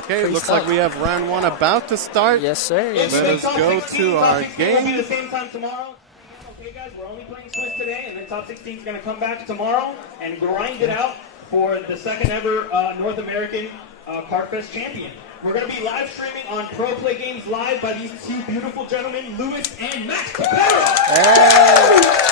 Okay, looks like we have round 1 about to start. Yes, sir. Yes, Let us go to our game. Will be the same time tomorrow. Okay, guys, we're only playing Swiss today, and then top 16 is going to come back tomorrow and grind it out for the second ever North American Kartfest champion. We're going to be live streaming on Pro Play Games Live by these two beautiful gentlemen, Lewis and Max Capero. Hey.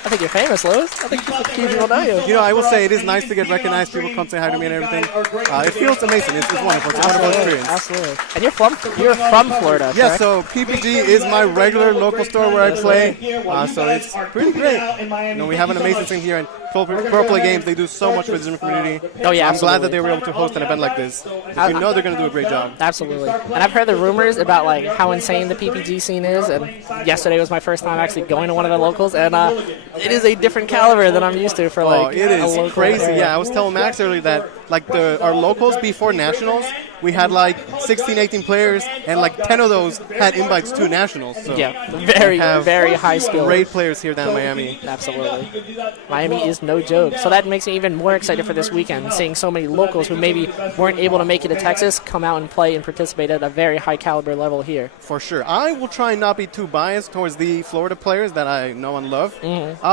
I think you're famous, Lewis. I think people know you. You know, I will say it is nice to get recognized. People come say hi to me and everything. It feels amazing. It's wonderful. It's a wonderful experience. Absolutely. And you're from Florida, Yeah, correct? so PPG is my regular local store where I play. So it's pretty great. You know, we have an amazing thing here. And Pro Play Games, they do so much for the Digimon community. Oh, yeah, I'm glad that absolutely. they were able to host an event like this. You know they're going to do a great job. Absolutely. And I've heard the rumors about like how insane the PPG scene is. And yesterday was my first time actually going to one of the locals, and it is a different caliber than I'm used to for like. Oh, it is a local crazy. area. Yeah, I was telling Max earlier that like our locals before nationals, we had like 16, 18 players, and like 10 of those had invites to nationals. So yeah, very high skill. Great players here down in Miami. Absolutely. Miami is no joke. So that makes me even more excited for this weekend, seeing so many locals who maybe weren't able to make it to Texas come out and play and participate at a very high caliber level here. For sure. I will try and not be too biased towards the Florida players that I know and love.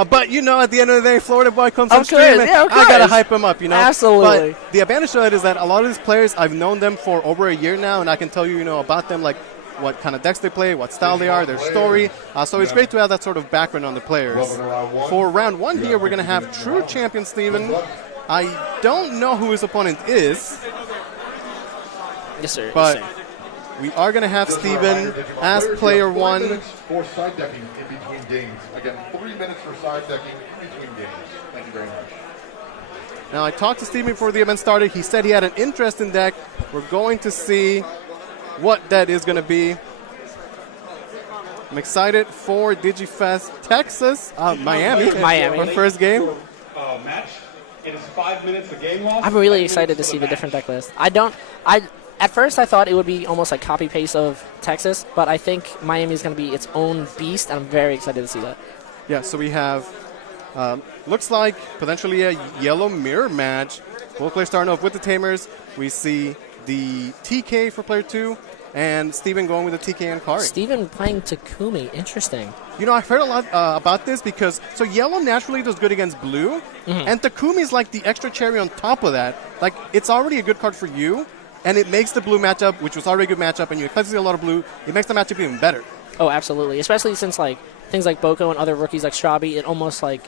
But, you know, at the end of the day, Florida boy comes on stream, and I got to hype him up, you know. Absolutely. But the advantage to that is that a lot of these players, I've known them for over a year now, and I can tell you, you know, about them, like what kind of decks they play, what style they are, their story. So it's great to have that sort of background on the players. For round 1 here, we're going to have true champion Steven. I don't know who his opponent is. Yes, sir. But yes, sir. we are going to have Steven as player 1. For side decking in between games. Again, 3 minutes for side decking in between games. Thank you very much. Now, I talked to Steven before the event started. He said he had an interest in deck. We're going to see what that is going to be. I'm excited for DigiFest Texas, Miami. Our first game. Match. It is 5 minutes of game loss. I'm really excited to see the different deck list. At first I thought it would be almost like copy paste of Texas, but I think Miami is going to be its own beast, and I'm very excited to see that. Yeah, so we have, looks like potentially a yellow mirror match. Both players starting off with the Tamers. We see the TK for player 2, and Steven going with the TK and Kari. Steven playing Takumi, interesting. You know, I've heard a lot about this because, so yellow naturally does good against blue, and Takumi is like the extra cherry on top of that. Like, it's already a good card for you, and it makes the blue matchup, which was already a good matchup, and you expect to see a lot of blue, it makes the matchup even better. Oh, absolutely. Especially since, like, things like Boko and other rookies like Strabi, it almost, like,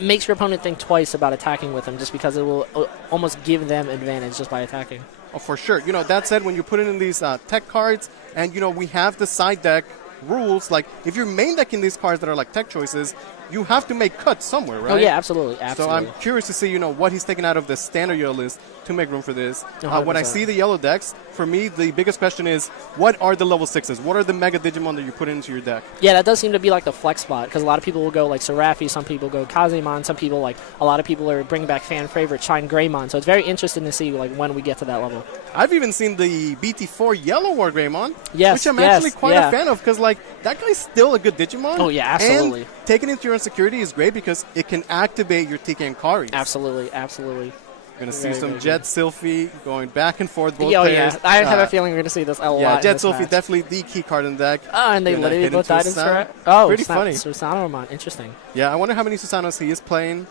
makes your opponent think twice about attacking with them just because it will almost give them advantage just by attacking. Oh, for sure. You know, that said, when you put it in these tech cards, and, you know, we have the side deck rules, like, if you're main decking these cards that are like tech choices, you have to make cuts somewhere, right? Oh, yeah, absolutely. So I'm curious to see, you know, what he's taking out of the standard yellow list to make room for this. When I see the yellow decks, for me, the biggest question is, what are the level 6s? What are the Mega Digimon that you put into your deck? Yeah, that does seem to be like the flex spot, because a lot of people will go like Serafi, some people go Kazemon, some people like, a lot of people are bringing back fan favorite Shine Greymon, so it's very interesting to see like when we get to that level. I've even seen the BT4 Yellow War Greymon, yes, which I'm actually quite a fan of, because like that guy's still a good Digimon. Oh yeah, absolutely. And taking it to your own security is great because it can activate your TK and Kari. Absolutely, absolutely. We're going to see some Jet Sylphie going back and forth, both players. players. Yeah, I have a feeling we're going to see this a lot. Yeah, Jet in Sylphie, match. definitely the key card in the deck. Oh, and they literally both died in Susanoo. Oh, pretty funny. Susanoo, interesting. Yeah, I wonder how many Susanos he is playing.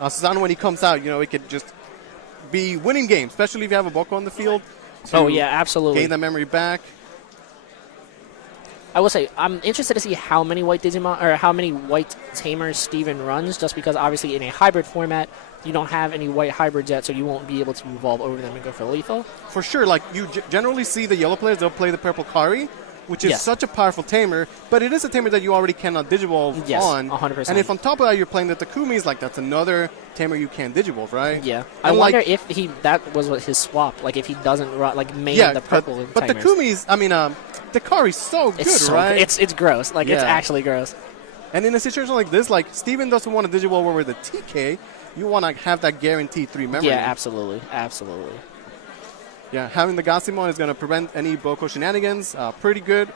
Susanoo, when he comes out, you know, it could just be winning games, especially if you have a Boko on the field. Oh, yeah, absolutely. Gain that memory back. I will say, I'm interested to see how many white Digimon, or how many white Tamers Steven runs, just because obviously in a hybrid format, you don't have any white hybrids yet, so you won't be able to evolve over them and go for lethal. For sure, like you generally see the yellow players, they'll play the purple Kari, which is such a powerful tamer, but it is a tamer that you already cannot digivolve on. 100%. And if on top of that you're playing the Takumis, like that's another tamer you can digivolve, right? Yeah. And I wonder if that was what his swap, like if he doesn't like main the purple but tamers. Takumis, I mean, the Kari's so good, right? It's gross. Like it's actually gross. And in a situation like this, like Steven doesn't want to digivolve over the TK. You want to have that guaranteed 3 memory. Yeah, absolutely. Absolutely. Yeah, having the Gasimon is going to prevent any Boko shenanigans. Pretty good.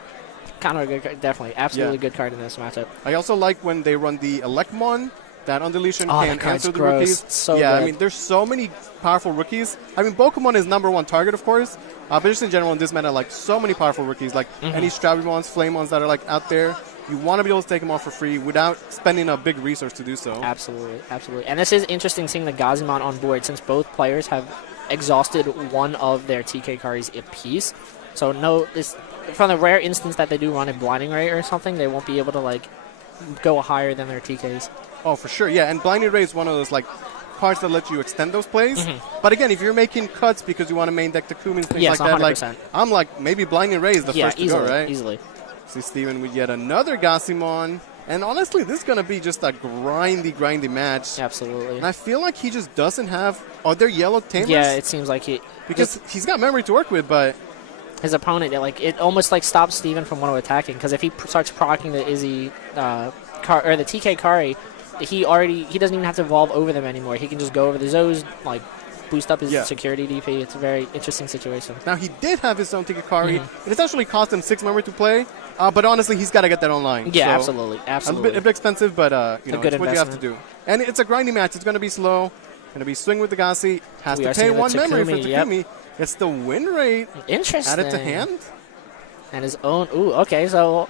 Kind of a good card. Definitely. Absolutely good card in this matchup. I also like when they run the Elecmon That undeletion Oh, can that card's answer the gross. rookies. So yeah, good. I mean, there's so many powerful rookies. I mean, Pokemon is #1 target, of course. But just in general, in this meta, like, so many powerful rookies. Like, any Strabimons, Flamemons that are, like, out there, you want to be able to take them off for free without spending a big resource to do so. Absolutely, absolutely. And this is interesting seeing the Gazimon on board since both players have exhausted one of their TK carries apiece. So from the rare instance that they do run a Blinding Ray or something, they won't be able to, like, go higher than their TKs. Oh, for sure, yeah. And Blinding Ray is one of those, like, cards that let you extend those plays. But again, if you're making cuts because you want to main deck Takumi and things Yes, like that, 100%. like, I'm like, maybe Blinding Ray is the first easily, to go, right? easily. See Steven with yet another Gazimon. And honestly, this is going to be just a grindy match. Absolutely. And I feel like he just doesn't have other yellow tamers. Yeah, it seems like because he's got memory to work with, but his opponent, it almost like stops Steven from attacking because if he starts proccing the Izzy or the TK Kari, he doesn't even have to evolve over them anymore. He can just go over the Zoes, like boost up his security DP. It's a very interesting situation. Now he did have his own TK Kari. It essentially cost him 6 memory to play, but honestly, he's got to get that online. Yeah, so absolutely. A bit expensive, but it's what investment. you have to do. And it's a grindy match. It's going to be slow. Going to be swing with the Gazi. Has We to are pay seeing 1 the memory for Takumi, yep. Takumi. Gets the win rate Interesting. added to hand. And his own. Ooh, okay, so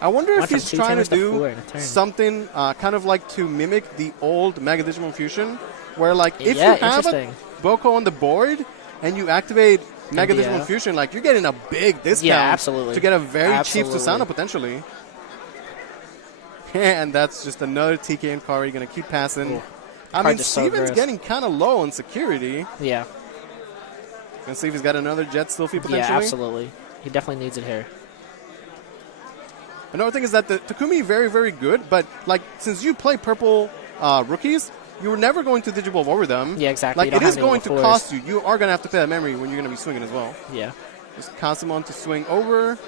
I wonder if went from he's 2 trying to tamers to do 4 in a turn. something kind of like to mimic the old Mega Digimon Fusion, where like if Yeah, you have a interesting. Boko on the board and you activate Mega Yeah. Digimon Fusion, like you're getting a big discount. Yeah, absolutely. To get a very Absolutely. cheap Susanoo potentially. And that's just another TK and Kari going to keep passing. Ooh. I Card mean, just so Steven's gross. getting kind of low on security. Yeah. Gonna see if he's got another Jet Sylphie potentially. Yeah, absolutely. He definitely needs it here. Another thing is that the Takumi very, very good, but like since you play purple rookies, you were never going to Digivolve over them. Yeah, exactly. Like You it don't is have any going to fours. cost you. You are going to have to pay that memory when you're going to be swinging as well. Yeah. Just Kazimon to swing over.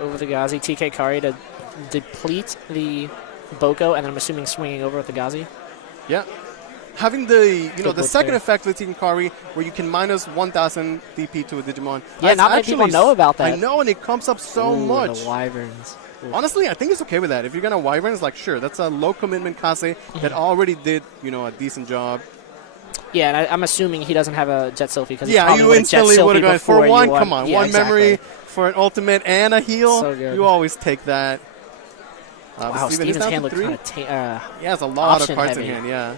Over the Gazi. TK Kari to deplete the Boko, and then I'm assuming swinging over with the Gazi. Yeah. Having the the blitz second there. effect with Tekken Kari where you can minus 1,000 DP to a Digimon. Yeah, That's not many people actually know about that. I know, and it comes up so Ooh, much. The Wyverns. Ooh. Honestly, I think it's okay with that. If you're going to Wyverns, like, sure, that's a low commitment Kase that already did, a decent job. Yeah, and I'm assuming he doesn't have a Jet Sylphie because Yeah, you instantly would have gone for one. Come on, yeah, one exactly. memory for an ultimate and a heal. So good. You always take that. Wow, Steven is Steven's down hand to looked 3. kind of He has a lot of option cards heavy. in hand, yeah.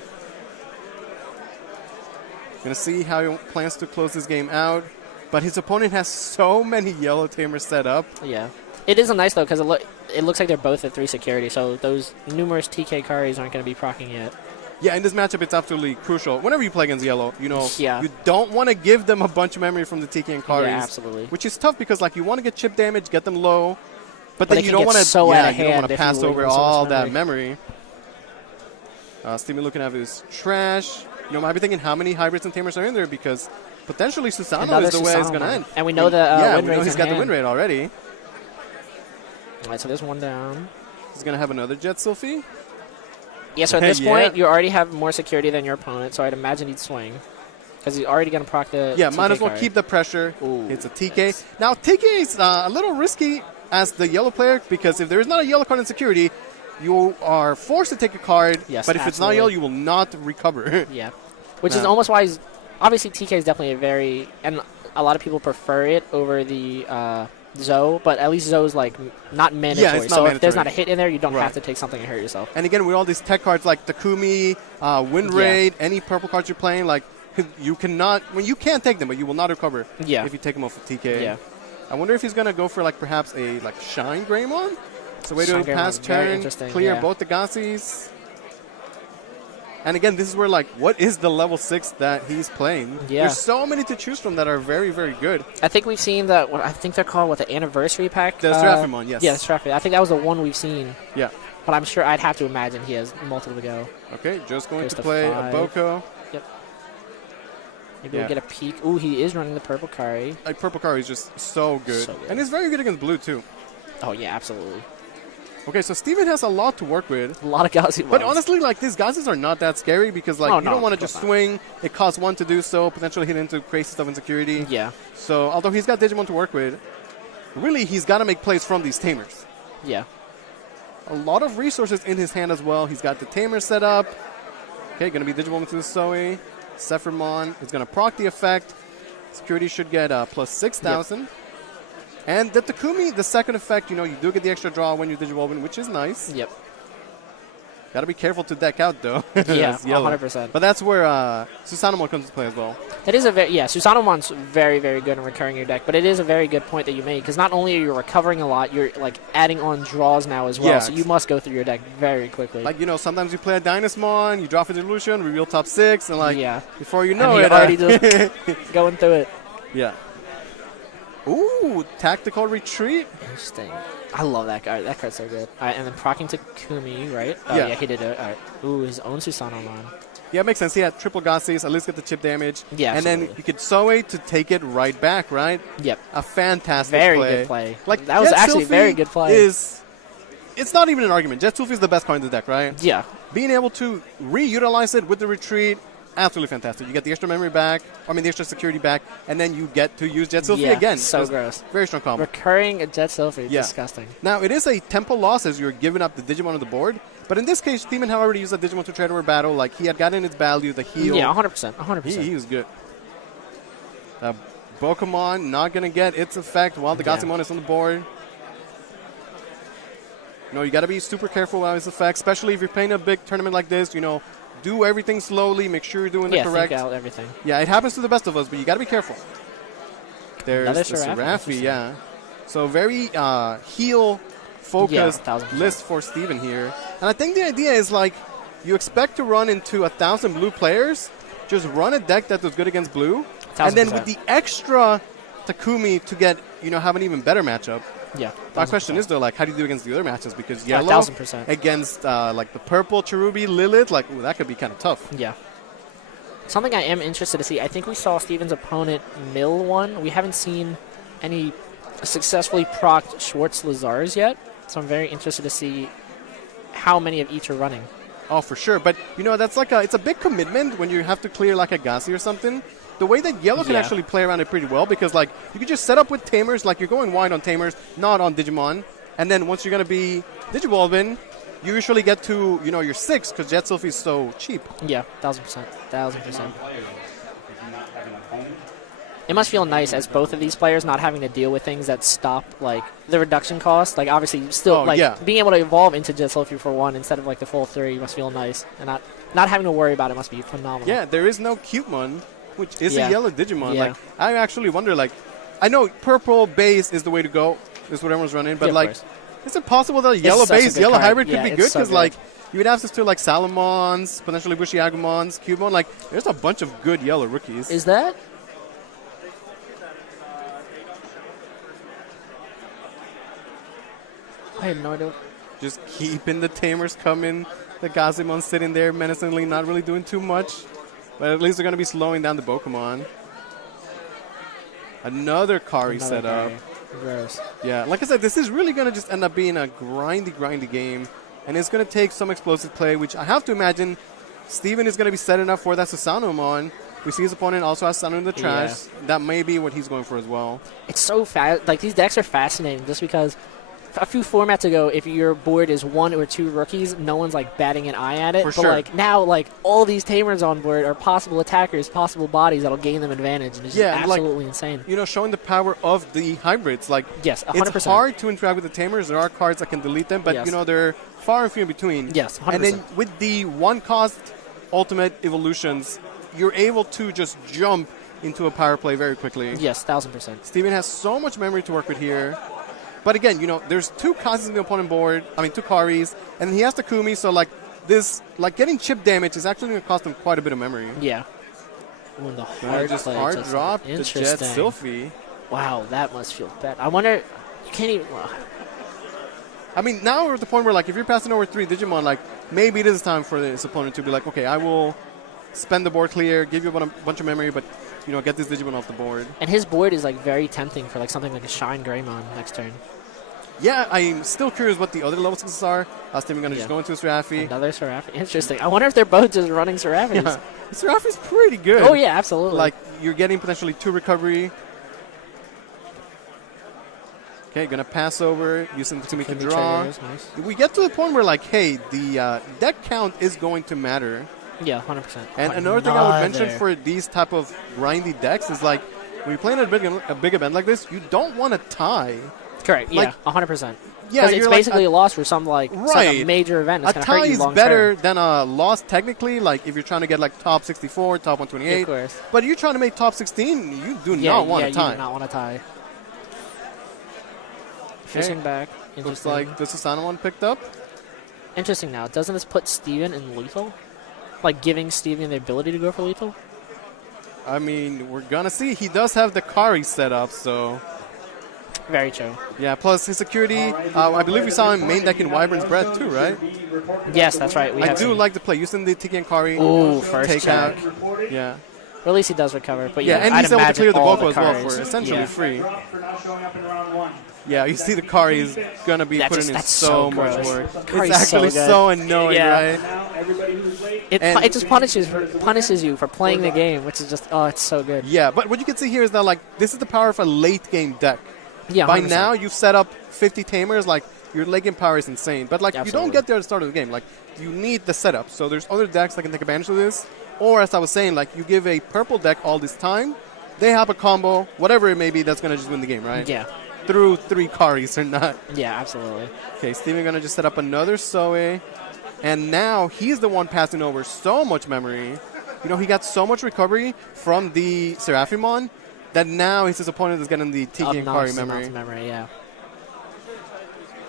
Gonna see how he plans to close this game out. But his opponent has so many yellow tamers set up. Yeah. It is nice, though, because it looks like they're both at 3 security, so those numerous TK Karis aren't going to be proccing yet. Yeah, in this matchup, it's absolutely crucial. Whenever you play against yellow, Yeah. you don't want to give them a bunch of memory from the TK and Karis. Yeah, absolutely. Which is tough because, like, you want to get chip damage, get them low, but But then it you can don't get want to so out of you don't want hand to if pass you over leave so much all that memory. Steven looking at his trash. Might be thinking how many hybrids and tamers are in there because potentially Susanoo Another is the way it's Susanoo going to one. end. And we know the win we know rate's he's in got the hand. win rate already. All right, so there's one down. He's going to have another Jet Sylphie. Yeah, so at this Yeah. point, you already have more security than your opponent, so I'd imagine he'd swing. Because he's already going to proc the Yeah, TK might as well card. keep the pressure. Ooh. It's a TK. Now, TK is a little risky as the yellow player because if there is not a yellow card in security, you are forced to take a card. Yes, but if it's not absolutely. yellow, you will not recover. Yeah. Which is Yeah. almost why he's... Obviously, TK is definitely a very... And a lot of people prefer it over the Zoe, but at least Zoe's, like, not mandatory. it's not so if there's mandatory. not a hit in there, you don't Right. have to take something and hurt yourself. And again, with all these tech cards like Takumi, Wind Yeah. Raid, any purple cards you're playing, like you cannot, you can't take them, but you will not recover Yeah. if you take them off of TK. Yeah. I wonder if he's gonna go for like perhaps a Shine Greymon. So way to Shine pass Greymon, very turn, interesting, clear yeah. both the Gazis. And again, this is where like, what is the level 6 that he's playing? Yeah. There's so many to choose from that are very, very good. I think we've seen that... I think they're called, the Anniversary Pack? The Seraphimon, yes. Yeah, Seraphimon. I think that was the one we've seen. Yeah. But I'm sure I'd have to imagine he has multiple to go. Okay, just going Goes to to play 5. a Boko. Maybe Yeah. we'll get a peek. Ooh, he is running the purple Kari. Like purple card is just so good. So good. And he's very good against blue too. Oh, yeah, absolutely. Okay, so Steven has a lot to work with. A lot of Gazi. But honestly, like, these Gazis are not that scary because, like, Oh, you no, don't want to of course just not. swing. It costs 1 to do so, potentially hit into crazy stuff in security. Yeah. So, although he's got Digimon to work with, really, he's got to make plays from these tamers. Yeah. a lot of resources in his hand as well. He's got the Tamer set up. Okay, going to be Digimon into the Zoe. Zephyrmon is going to proc the effect. Security should get plus 6,000. Yep. And the Takumi, the second effect, you do get the extra draw when you Digivolve, which is nice. Yep. Got to be careful to deck out, though. Yeah, 100%. But that's where Susanomon comes into play as well. It is Susanomon's very, very good in recurring your deck, but it is a very good point that you made, because not only are you recovering a lot, you're like adding on draws now as well, yeah, so you must go through your deck very quickly. Like, sometimes you play a Dynasmon, you draw for Dilution, reveal top 6, and before you know and it, already just going through it. Yeah. Ooh, tactical retreat. Interesting. I love that card. That card's so good. All right, and then procking to Kumi, right? Oh, yeah. Yeah, he did it. All right. Ooh, his own Susanomon. Yeah, it makes sense. He had triple Gosses, at least get the chip damage. Yeah, and absolutely. then you could Zoe to take it right back, right? Yep. A fantastic very play. Good play. Like, that was Jet actually Sylphie very good play. It's not even an argument. Jet Sylphie is the best card in the deck, right? Yeah. Being able to reutilize it with the retreat, absolutely fantastic. You get the extra memory back, the extra security back, and then you get to use Jet Sylphie again. So gross. Very strong combo. Recurring a Jet Sylphie, disgusting. Now, it is a tempo loss as you're giving up the Digimon on the board, but in this case, Steven had already used the Digimon to trade over battle. Like, he had gotten its value, the heal. Yeah, 100%. 100%. He was good. Pokemon not going to get its effect while the Gossimon is on the board. You got to be super careful about his effect, especially if you're playing a big tournament like this, do everything slowly, make sure you're doing the correct. Think out everything. Yeah, it happens to the best of us, but you got to be careful. There's the Seraphi, yeah. So very heal-focused list for Steven here. And I think the idea is, you expect to run into 1,000 blue players, just run a deck that does good against blue, 1,000%. And then with the extra Takumi to get, have an even better matchup. Yeah. My question is, though, how do you do against the other matches? Because yellow 1,000%. against, the purple Cherubi Lilith, that could be kind of tough. Yeah. Something I am interested to see, I think we saw Steven's opponent mill one. We haven't seen any successfully procced Schwartz Lazars yet, so I'm very interested to see how many of each are running. Oh, for sure. But, that's it's a big commitment when you have to clear a Gassi or something. The way that yellow can actually play around it pretty well, because you can just set up with Tamers, you're going wide on Tamers, not on Digimon. And then once you're going to be Digivolving, you usually get to, your 6, because Jet Sylphie is so cheap. Yeah, 1,000%. 1,000%. It must feel nice as both of these players not having to deal with things that stop, the reduction cost. Obviously, still, being able to evolve into Jet Sylphie for 1 instead of, the full 3 must feel nice. And not having to worry about it must be phenomenal. Yeah, there is no Cutemon, which is a yellow Digimon. Yeah. I actually wonder, I know purple base is the way to go, is what everyone's running, but, is it possible that yellow base, yellow hybrid could be good? Because, you would have access to, Salamons, potentially Bushiagumons, Cubemon. There's a bunch of good yellow rookies. Is that? I have no idea. Just keeping the Tamers coming. The Gazimon sitting there menacingly, not really doing too much. But at least they're going to be slowing down the Pokemon. Another Kari set up. Gross. Yeah, like I said, this is really going to just end up being a grindy game. And it's going to take some explosive play, which I have to imagine Steven is going to be setting up for that Susanomon. We see his opponent also has Sanu in the trash. Yeah. That may be what he's going for as well. It's so fast. These decks are fascinating just because a few formats ago, if your board is 1 or 2 rookies, no one's batting an eye at it. For sure. Now, all these Tamers on board are possible attackers, possible bodies that'll gain them advantage, and it's just absolutely insane. Showing the power of the hybrids. Yes, 100%. It's hard to interact with the Tamers. There are cards that can delete them, but they're far and few in between. Yes, 100%. And then with the 1-cost ultimate evolutions, you're able to just jump into a power play very quickly. Yes, 1,000%. Steven has so much memory to work with here. But again, there's 2 Kazis in the opponent board. 2 Karis. And then he has Takumi, so getting chip damage is actually going to cost him quite a bit of memory. Yeah. When the hard drop to Jet Sylphie. Wow, that must feel bad. I wonder, you can't even... now we're at the point where, if you're passing over 3 Digimon, maybe it is time for this opponent to be okay, I will spend the board clear, give you a bunch of memory, but, get this Digimon off the board. And his board is, very tempting for, something like a Shine Greymon next turn. Yeah, I'm still curious what the other level 6s are. Steven going to just go into a Seraphi. Another Seraphi. Interesting. I wonder if they're both just running Seraphis. Yeah. Seraphi's pretty good. Oh, yeah, absolutely. You're getting potentially 2 recovery. Okay, gonna pass over, using Takumi to draw. Triggers, nice. We get to the point where, like, hey, the deck count is going to matter. Yeah, 100%. And another thing I would mention for these type of grindy decks is, like, when you're playing a big event like this, you don't want to tie. Correct, like, yeah, 100%. Yeah, because it's basically a loss for some like right. a major event. It's a tie is better than a loss technically. Like if you're trying to get like top 64, top 128. Of course. But if you're trying to make top 16, you do not want to tie. You do not want to tie. Fishing back. Looks like the Susanoo one picked up. Interesting now. Doesn't this put Steven in lethal? Like giving Steven the ability to go for lethal? I mean, we're going to see. He does have the Kari set up, so... Very true. Yeah, plus his security, I believe we saw him main deck in Wyvern's Breath too, right? Yes, that's right. I do like to play using the Tiki and Kari. Ooh, first take check. out. Yeah. Or at least he does recover. But yeah, and I'd he's able to clear the all Boko as well cards. for essentially free. For not showing up in round 1. Yeah, you see the Kari is going to be putting in so much work. Kari's it's actually so annoying, right? It just punishes you for playing the game, which is just, it's so good. Yeah, but what you can see here is that, like, this is the power of a late game deck. Yeah, 100%. By now, you've set up 50 tamers. Like, your late game power is insane. But, like, Absolutely. you don't get there at the start of the game. Like, you need the setup. So there's other decks that can take advantage of this. Or, as I was saying, like, you give a purple deck all this time. They have a combo, whatever it may be, that's going to just win the game, right? Yeah. Through 3 Karis or not. Yeah, absolutely. Okay, Steven going to just set up another Soe. And now he's the one passing over so much memory. You know, he got so much recovery from the Seraphimon that now his opponent is getting the Tiki and Kari memory. Yeah.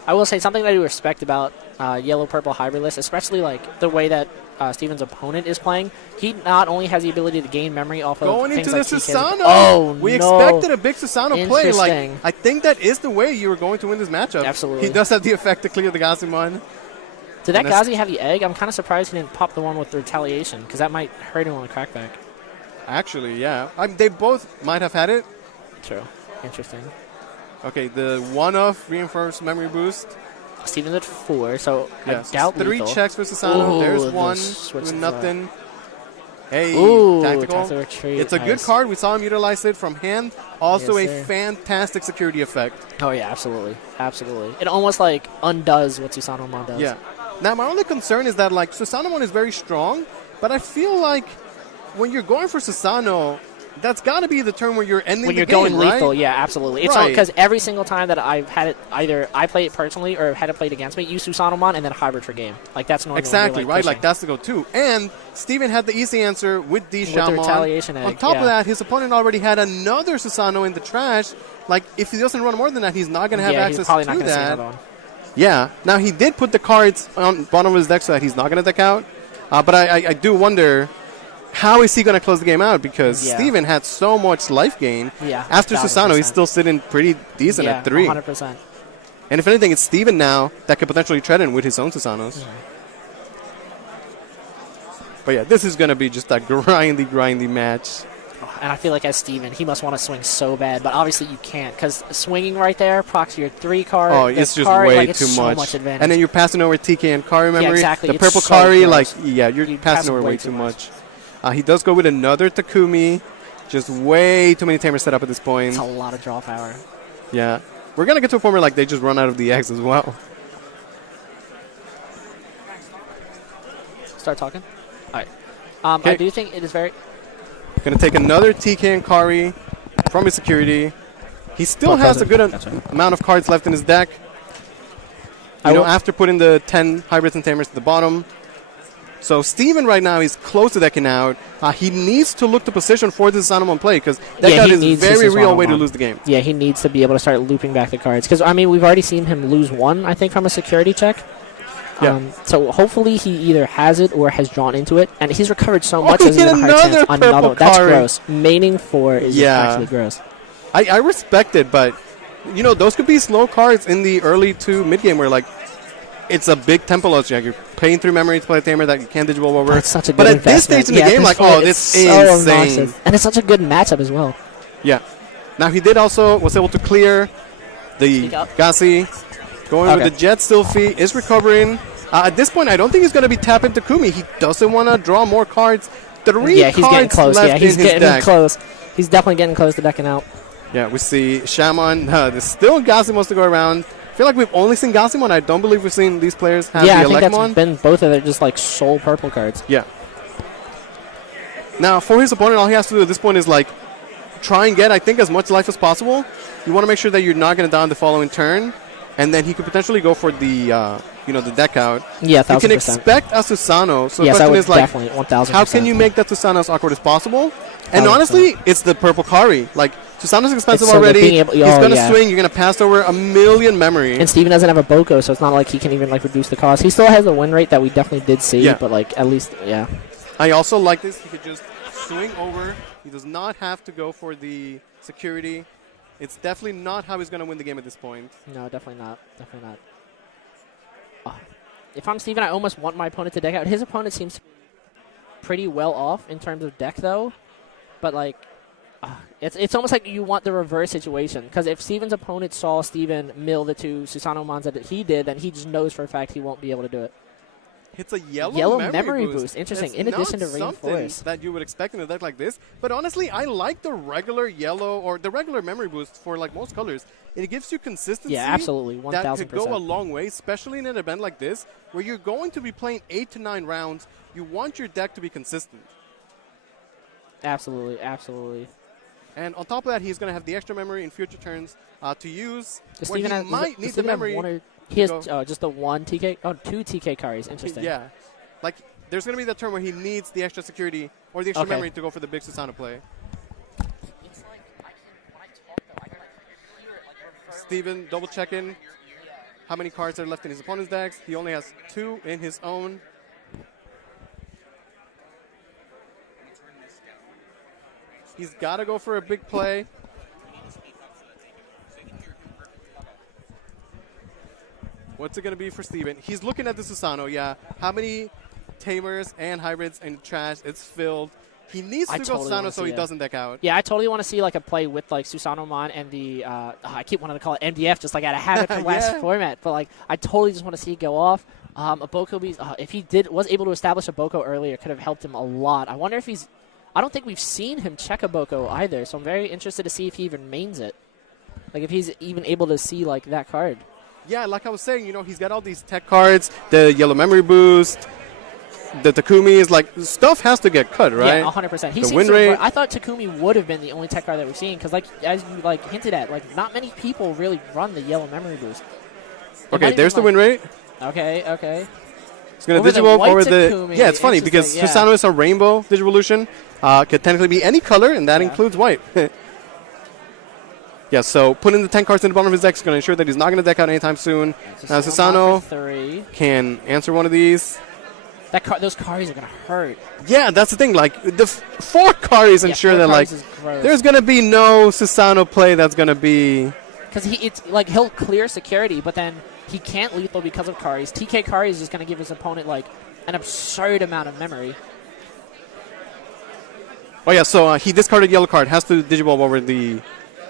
I will say something that I do respect about yellow-purple hybrid list, especially like the way that Steven's opponent is playing. He not only has the ability to gain memory off of going things into like the TKs, Susanoo. We no. expected a big Susanoo play. Like, I think that is the way you were going to win this matchup. Absolutely. He does have the effect to clear the Gazimon. Did that Gazi have the egg? I'm kind of surprised he didn't pop the one with the retaliation, because that might hurt him on the crackback. Actually, yeah. They both might have had it. True. Interesting. Okay, the one-off reinforced memory boost. Steven's at 4, so yeah, I doubt 3 lethal. checks for Susanoo. There's one with nothing. Hey, tactical. It's a good card. We saw him utilize it from hand. Also a fantastic security effect. Oh, yeah, absolutely. Absolutely. It almost, like, undoes what Susanoo does. Yeah. Now, my only concern is that, like, Susanoo is very strong, but I feel like when you're going for Susanoo, that's got to be the turn where you're ending when the you're game, going lethal, right? yeah, absolutely. It's because every single time that I've had it, either I play it personally or had it played against me, use Susanoo and then hybrid for game. Like, that's normally exactly, right? Pushing. Like, that's the go-to. And Steven had the easy answer with the Xiaomon. the retaliation egg, on top of that, his opponent already had another Susanoo in the trash. Like, if he doesn't run more than that, he's not going to have access probably to not that. See another one. Yeah. Now, he did put the cards on bottom of his deck so that he's not going to deck out. But I do wonder, how is he going to close the game out? Because Steven had so much life gain. Yeah, after Susanoo, he's still sitting pretty decent at 3. 100%. And if anything, it's Steven now that could potentially tread in with his own Susanos. But yeah, this is going to be just a grindy match. And I feel like as Steven, he must want to swing so bad, but obviously you can't, because swinging right there procs your 3 card. Oh, it's just card, way like, too it's much. So much advantage. And then you're passing over TK and Kari memory. Yeah, exactly. The It's purple so Kari, gross. like, yeah, you're passing over way too much. He does go with another Takumi. Just way too many tamers set up at this point. It's a lot of draw power. Yeah. We're going to get to a point where, like, they just run out of the eggs as well. Start talking? All right. I do think it is very... Going to take another TK and Kari from his security. He still has a good amount of cards left in his deck. You know, after putting the 10 hybrids and tamers to the bottom. So Steven right now is close to decking out. He needs to look to position for this Susanoo play because that is a very real way to lose the game. Yeah, he needs to be able to start looping back the cards. Because, I mean, we've already seen him lose 1, I think, from a security check. Yeah. So hopefully he either has it or has drawn into it. And he's recovered so much as he a hard chance. Another. That's gross. Maining 4 is actually gross. I respect it, but, you know, those could be slow cards in the early to mid-game where, like, it's a big tempo loss. You're paying through memory to play a tamer that you can't digital over. That's such a good but at this stage in the game, like, this is so insane. Obnoxious. And it's such a good matchup as well. Yeah. Now, he was able to clear the Gasi. Going with the Jet Sylphie, is recovering. At this point, I don't think he's going to be tapping Takumi. He doesn't want to draw more cards. 3 he's cards getting close. left He's in his getting deck. close. He's definitely getting close to decking out. Yeah, we see Shaman. There's still Gazimons to go around. I feel like we've only seen Gazimon. I don't believe we've seen these players have Yeah, I the think Elecmon. that's been both of their just like sole purple cards. Yeah. Now, for his opponent, all he has to do at this point is like try and get, I think, as much life as possible. You want to make sure that you're not going to die on the following turn, and then he could potentially go for the the deck out. Yeah, 1000%. You can expect a Susano. So Yes, the I question would is like, definitely 1000%. how can you make that Susano as awkward as possible? And 1000%. honestly, it's the purple Kari. Like, Susano's expensive It's so already. being able- He's oh, going to yeah. swing. You're going to pass over 1,000,000 memory. And Steven doesn't have a Boko, so it's not like he can even like reduce the cost. He still has a win rate that we definitely did see, Yeah. but like at least yeah. I also like this. He could just swing over. He does not have to go for the security. It's definitely not how he's going to win the game at this point. No, definitely not. Definitely not. If I'm Steven, I almost want my opponent to deck out. His opponent seems pretty well off in terms of deck, though. But, like, it's almost like you want the reverse situation. Because if Steven's opponent saw Steven mill the two Susanomons that he did, then he just knows for a fact he won't be able to do it. It's a yellow memory boost. Interesting. It's in addition to not something reinforce. that you would expect in a deck like this. But honestly, I like the regular yellow or the regular memory boost for like most colors. It gives you consistency. Yeah, absolutely. 1000%. That could go a long way, especially in an event like this where you're going to be playing 8 to 9 rounds. You want your deck to be consistent. Absolutely, absolutely. And on top of that, he's going to have the extra memory in future turns to use. Does Where he Steven might need the memory. He has just the one TK. Oh, 2 TK carries. Interesting. Yeah. Like, there's going to be that turn where he needs the extra security or the extra memory to go for the big Susano play. Steven double checking how many cards are left in his opponent's decks. He only has 2 in his own. He's got to go for a big play. What's it going to be for Steven? He's looking at the Susano, yeah. How many Tamers and hybrids and trash? It's filled. He needs to go Susano so he doesn't deck out. Yeah, I totally want to see like a play with like Susanomon and the I keep wanting to call it MDF just like out of habit from last format, but like I totally just want to see it go off. A Boko beast, if he was able to establish a Boko earlier, could have helped him a lot. I wonder if he's. I don't think we've seen him check a Boko either, so I'm very interested to see if he even mains it. Like if he's even able to see like that card. Yeah, like I was saying, he's got all these tech cards, the yellow memory boost, the Takumis, like, stuff has to get cut, right? Yeah, 100%. The win rate. I thought Takumi would have been the only tech card that we've seen, because, like, as you, like, hinted at, like, not many people really run the yellow memory boost. Okay, there's the win rate. Okay. It's going to Digivolve over the... Takumi. Yeah, it's funny, because Susano is a rainbow Digivolution. Could technically be any color, and that includes white. Yeah, so putting the 10 cards in the bottom of his deck is going to ensure that he's not going to deck out anytime soon. Now, Susano can answer one of these. Those Karis are going to hurt. Yeah, that's the thing. Like, the 4 Karis ensure that, like, there's going to be no Susano play that's going to be... Because he'll clear security, but then he can't lethal because of Karis. TK Kari is just going to give his opponent, like, an absurd amount of memory. Oh, yeah, so he discarded yellow card. Has to Digivolve over the...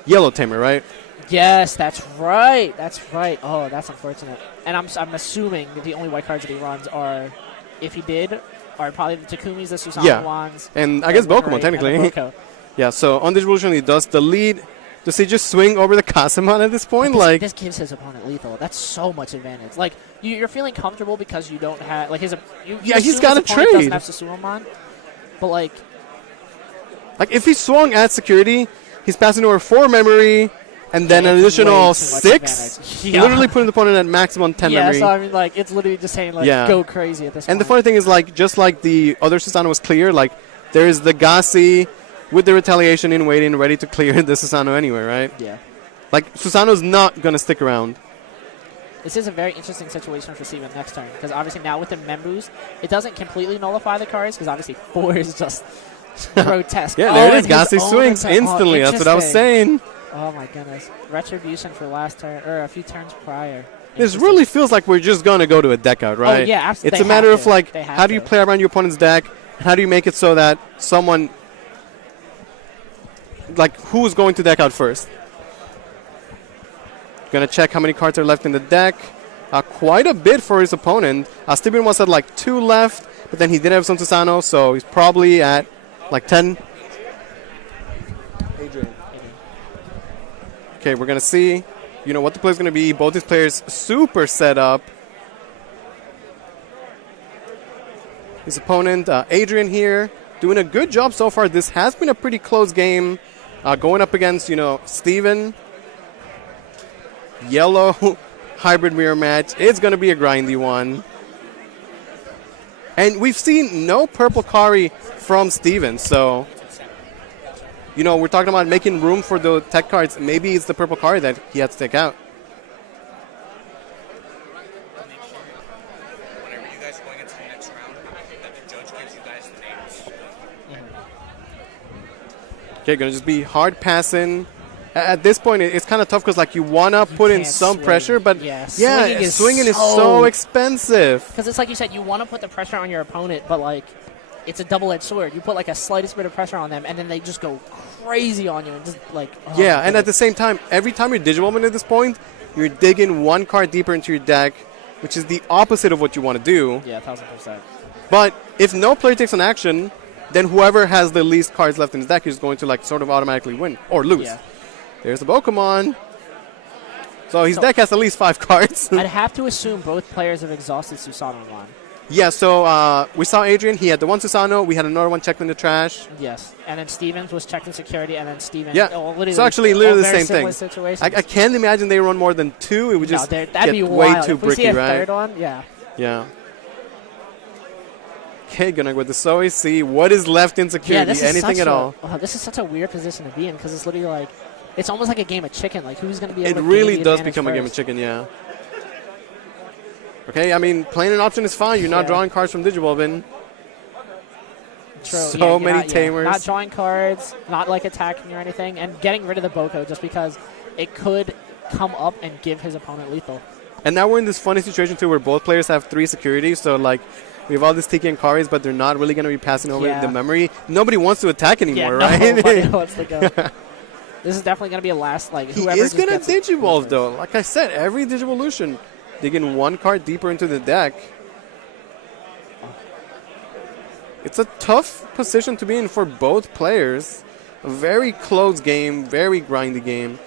Yellow Tamer, right? Yes, that's right. Oh, that's unfortunate. And I'm assuming that the only white cards that he runs are, if he did, are probably the Takumis, the Susano ones. And I guess Bokumon, technically. Yeah, so on Digivolution, he does the lead. Does he just swing over the Kazimon at this point? This gives his opponent lethal. That's so much advantage. Like, you're feeling comfortable because you don't have, like, he's got a trade. Doesn't have Susanomon, but, like, if he swung at security... He's passing over 4 memory, and then an additional 6. Literally putting the opponent at maximum 10 memory. Yeah, so I mean, like, it's literally just saying, like, go crazy at this point. And the funny thing is, like, just like the other Susano was clear, like, there's the Gasi with the retaliation in waiting, ready to clear the Susano anyway, right? Yeah. Like, Susano's not going to stick around. This is a very interesting situation for Steven next turn, because obviously now with the Memboost, it doesn't completely nullify the cards, because obviously 4 is just... grotesque. Yeah, there it is. Gasi swings instantly. That's what I was saying. Oh my goodness. Retribution for last turn, or a few turns prior. This really feels like we're just going to go to a deck out, right? Oh, yeah, absolutely. It's a matter of, like, how do you play around your opponent's deck? How do you make it so that someone, like, who's going to deck out first? Going to check how many cards are left in the deck. Quite a bit for his opponent. Steven was at, like, 2 left, but then he did have some Susano, so he's probably at... Like 10. Adrian. Okay, we're going to see, what the play's going to be. Both these players super set up. His opponent, Adrian here, doing a good job so far. This has been a pretty close game. Going up against, Steven. Yellow hybrid mirror match. It's going to be a grindy one. And we've seen no purple Kari from Steven, so... we're talking about making room for the tech cards. Maybe it's the purple card that he had to take out. Whenever you guys are going into the next round, that the judge gives you guys the names. Okay, going to just be hard passing. At this point, it's kind of tough because you want to put in some pressure, but swinging is so expensive. Because it's like you said, you want to put the pressure on your opponent, but it's a double-edged sword. You put a slightest bit of pressure on them, and then they just go crazy on you. And just and at the same time, every time you're Digimon at this point, you're digging one card deeper into your deck, which is the opposite of what you want to do. Yeah, 1,000%. But if no player takes an action, then whoever has the least cards left in his deck is going to sort of automatically win or lose. Yeah. There's the Pokemon. So his deck has at least 5 cards. I'd have to assume both players have exhausted Susanoo. Yeah, so we saw Adrian. He had the one Susanoo. We had another one checked in the trash. Yes, and then Stevens was checked in security, and then Steven. Yeah, so actually literally the same thing. I can't imagine they run more than 2. It would just that'd be way wild. too if we bricky, see a right? third one, yeah. Yeah. Okay, gonna go with the Zoe. See what is left in security. Anything at all. This is such a weird position to be in because it's literally it's almost like a game of chicken. Who's going to be able to gain really the does advantage become first? a game of chicken, yeah. Okay, I mean, playing an option is fine. You're not drawing cards from Digibulbin. True. So many tamers. Not drawing cards, not attacking or anything, and getting rid of the Boko just because it could come up and give his opponent lethal. And now we're in this funny situation, too, where both players have 3 security. So, we have all these TK and Karis, but they're not really going to be passing over the memory. Nobody wants to attack anymore, right? Nobody wants to go. This is definitely going to be a last, He is going to Digivolve, though. Like I said, every Digivolution, digging one card deeper into the deck. It's a tough position to be in for both players. A very close game, very grindy game.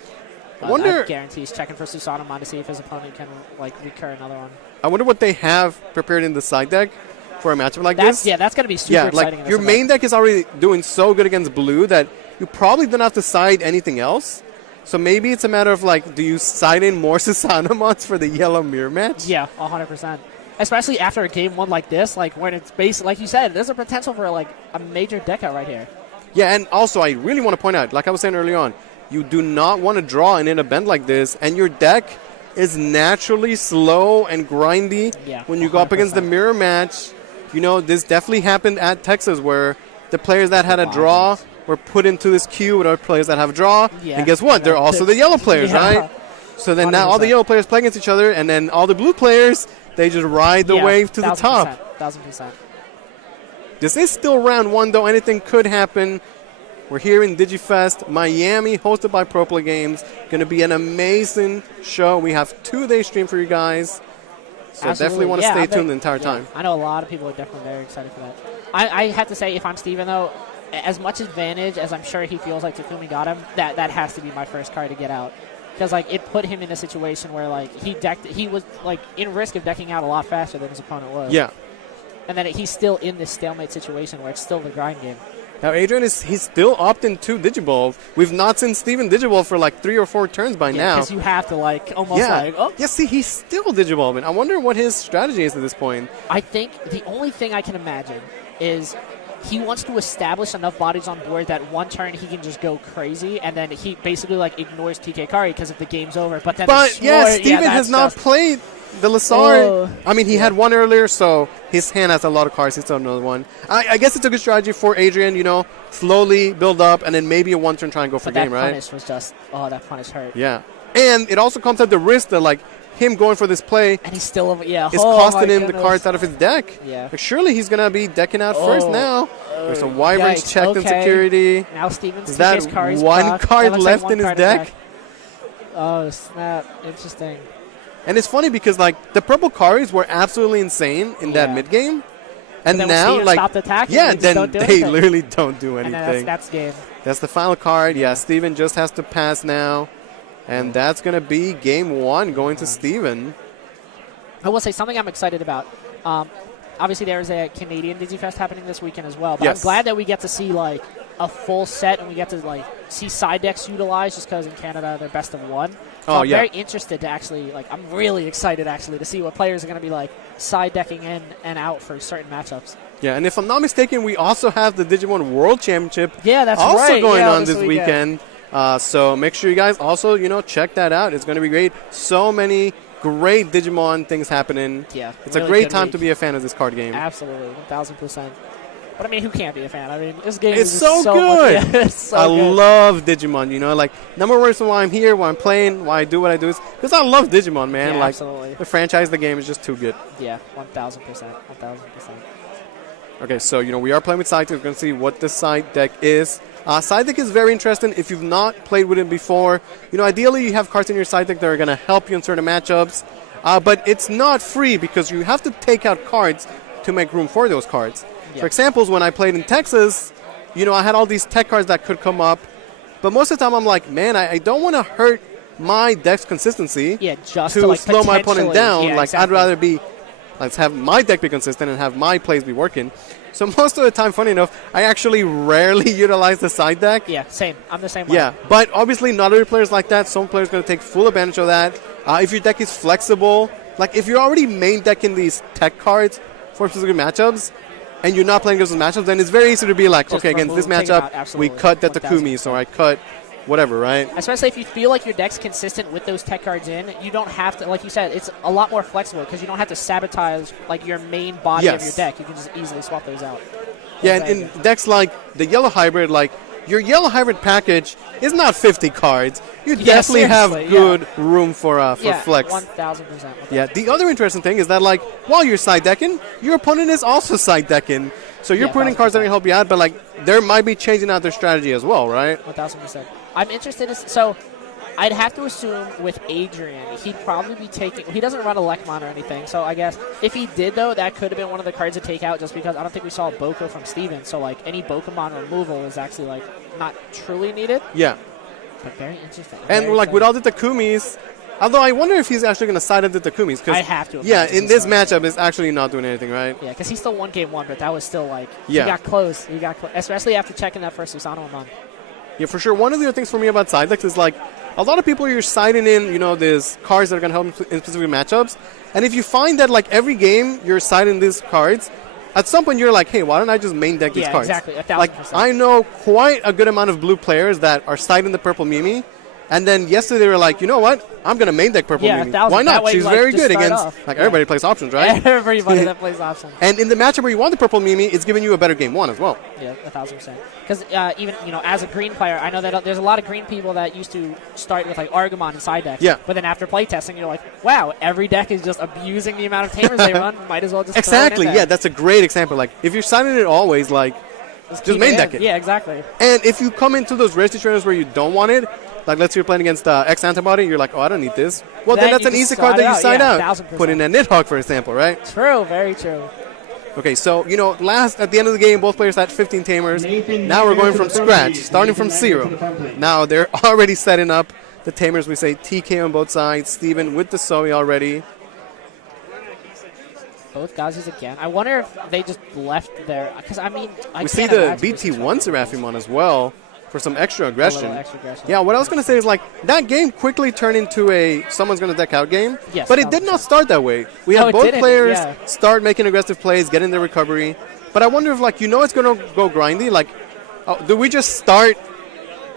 I wonder. I guarantee he's checking for Susanoo to see if his opponent can recur another one. I wonder what they have prepared in the side deck for a matchup like this. Yeah, that's going to be super exciting. Your main deck is already doing so good against blue that you probably don't have to side anything else. So maybe it's a matter of do you side in more Susanoo for the yellow mirror match? Yeah, 100%. Especially after a game one like this, when it's based, like you said, there's a potential for a major deck out right here. Yeah, and also I really want to point out, like I was saying early on, you do not want to draw in a bend like this, and your deck is naturally slow and grindy when you 100%. Go up against the mirror match. This definitely happened at Texas where the players that had a draw were put into this queue with other players that have a draw. Yeah. And guess what? They're also the yellow players, right? So then 100%. Now all the yellow players play against each other, and then all the blue players, they just ride the wave to the top. 1,000%. This is still round 1, though. Anything could happen. We're here in DigiFest, Miami, hosted by ProPlay Games. Going to be an amazing show. We have 2-day stream for you guys. So definitely want to stay tuned the entire time. I know a lot of people are definitely very excited for that. I have to say, if I'm Steven, though, as much advantage as I'm sure he feels like Takumi got him, that has to be my first card to get out. Because it put him in a situation where he was in risk of decking out a lot faster than his opponent was. Yeah. And then he's still in this stalemate situation where it's still the grind game. Now, Adrian he's still opting to Digivolve. We've not seen Steven Digivolve for 3 or 4 turns by now. Because you have to almost Yeah, see, he's still Digivolving. I wonder what his strategy is at this point. I think the only thing I can imagine is he wants to establish enough bodies on board that one turn he can just go crazy, and then he basically ignores TK Kari because if the game's over. But Steven has not played the Lasar. I mean, he had one earlier, so his hand has a lot of cards. He's still another one. I guess it's a good strategy for Adrian, slowly build up, and then maybe a one-turn try and go for game, right? That punish was just, that punish hurt. Yeah. And it also comes at the risk that, him going for this play and he's still is costing him the cards out of his deck. Yeah. Surely he's going to be decking out first now. There's a Wyvern's checked in security. Now Stevens is that one card left in his deck? Oh, snap. Interesting. And it's funny because, the purple Karis were absolutely insane in that mid-game. And now, stopped attacking, then they literally don't do anything. And that's game. That's the final card. Yeah, Steven just has to pass now. And that's going to be game 1 going to Steven. I will say something I'm excited about. Obviously, there's a Canadian DigiFest happening this weekend as well. But Yes. I'm glad that we get to see like a full set and we get to like see side decks utilized just because in Canada they're best of 1. So I'm very interested to actually I'm really excited actually to see what players are going to be like side decking in and out for certain matchups. Yeah, and if I'm not mistaken, we also have the Digimon World Championship That's also right. going Yeah, on this weekend. So make sure you guys also, check that out. It's going to be great. So many great Digimon things happening. Yeah. It's really a great good time week. to be a fan of this card game. Absolutely, 1,000%. But I mean, who can't be a fan? I mean, this game It's is so so good. Much, it's so I good. love Digimon, like number one reason why I'm here, why I'm playing, why I do what I do is because I love Digimon, man. Yeah, like absolutely. the franchise, the game is just too good. Yeah, 1,000%. 1,000%. Okay, so, we are playing with side deck. We're going to see what the side deck is. Side deck is very interesting if you've not played with it before. Ideally you have cards in your side deck that are going to help you in certain matchups. But it's not free because you have to take out cards to make room for those cards. Yeah. For examples, when I played in Texas, I had all these tech cards that could come up. But most of the time I'm like, man, I don't want to hurt my deck's consistency just to like slow my opponent down. Yeah, I'd rather let's have my deck be consistent and have my plays be working. So most of the time, funny enough, I actually rarely utilize the side deck. Yeah, same. I'm the same way. Yeah, but obviously not every player is like that. Some players are going to take full advantage of that. If your deck is flexible, like if you're already main decking these tech cards for specific matchups, and you're not playing those matchups, then it's very easy to be like, Just okay, against this take them out, matchup, we absolutely. cut the Takumis, or I cut whatever, right? Especially if you feel like your deck's consistent with those tech cards in, you don't have to, like you said, it's a lot more flexible because you don't have to sabotage like your main body of your deck. You can just easily swap those out. Yeah, and in decks like the Yellow Hybrid, like your Yellow Hybrid package is not 50 cards. You definitely have good room for flex. 1,000%. Yeah, the other interesting thing is that, like, while you're side decking, your opponent is also side decking. So you're putting cards that can help you out, but, like, there might be changing out their strategy as well, right? 1,000%. I'm interested. So I'd have to assume with Adrian, he'd probably be taking. He doesn't run a Lekmon or anything, so I guess if he did, though, that could have been one of the cards to take out just because I don't think we saw Boko from Steven. So, like, any Bokomon removal is actually, like, not truly needed. Yeah. But very interesting. And, very like, with all the Takumis, although I wonder if he's actually going to side up the Takumis. I have to. Yeah, in this matchup, it's actually not doing anything, right? Yeah, because he still won game 1, but that was still, like, Yeah. he got close. He got close, especially after checking that first Susano Amon. Yeah, for sure. One of the other things for me about side decks is, like, a lot of people you're siding in, these cards that are going to help in specific matchups. And if you find that, like, every game you're siding these cards, at some point you're like, hey, why don't I just main deck these cards? Yeah, exactly. 1,000%. Like, I know quite a good amount of blue players that are siding the purple Mimi. And then yesterday they were like, you know what? I'm going to main deck purple Mimi. 1,000. Why That not? way, She's like, very just good start against, off. everybody plays options, right? Everybody that plays options. And in the matchup where you want the purple Mimi, it's giving you a better game 1 as well. Yeah, 1,000%. Because even as a green player, I know that there's a lot of green people that used to start with like Argamon and side decks. Yeah. But then after playtesting, you're like, wow, every deck is just abusing the amount of tamers they run. Might as well just Exactly. throw it in there. Yeah, that's a great example. Like, if you're siding it always, like, just keep main in. deck it. Yeah, exactly. And if you come into those rarity trainers where you don't want it, like let's say you're playing against X Antibody, you're like, oh, I don't need this. Well, then that's you an just easy card that you side out. 1,000%. Put in a Nidhogg, for example, right? True, very true. Okay, so, last at the end of the game, both players had 15 tamers. Now we're going from scratch, starting from 0. Now they're already setting up the tamers. We say TK on both sides. Steven with the Zoe already. Both Gazis again. I wonder if they just left there. Because, I mean, I We see can't the imagine this is BT1 Seraphimon as well for some extra aggression. extra aggression. Yeah, what I was going to say is, like, that game quickly turned into a someone's going to deck out game. Yes, but it did not start that way. We had it both didn't, players yeah. start making aggressive plays, getting their recovery. But I wonder if, like, it's going to go grindy. Like, do we just start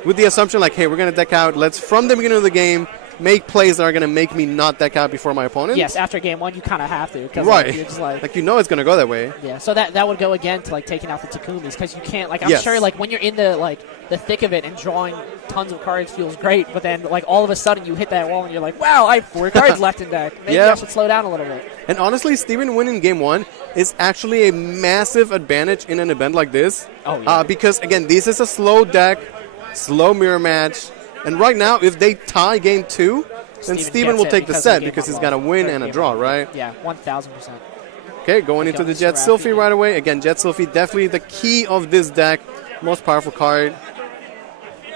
with the assumption, like, hey, we're going to deck out. Let's, from the beginning of the game, make plays that are going to make me not deck out before my opponent? Yes, after game 1, you kind of have to. 'Cause, Right. Like, you're just like, it's going to go that way. yeah, so that would go again to like taking out the Takumis because you can't I'm Yes. sure like when you're in the thick of it and drawing tons of cards feels great, but then like all of a sudden you hit that wall and you're like, wow, I have 4 cards left in deck. Maybe Yeah. I should slow down a little bit. And honestly, Steven winning game 1 is actually a massive advantage in an event like this. Oh, yeah. Because, again, this is a slow deck, slow mirror match. And right now, if they tie game 2, then Steven will take the set because he's got a win and a draw, right? Yeah, 1,000%. Okay, going into the Jet Sylphie right away. Again, Jet Sylphie definitely the key of this deck. Most powerful card.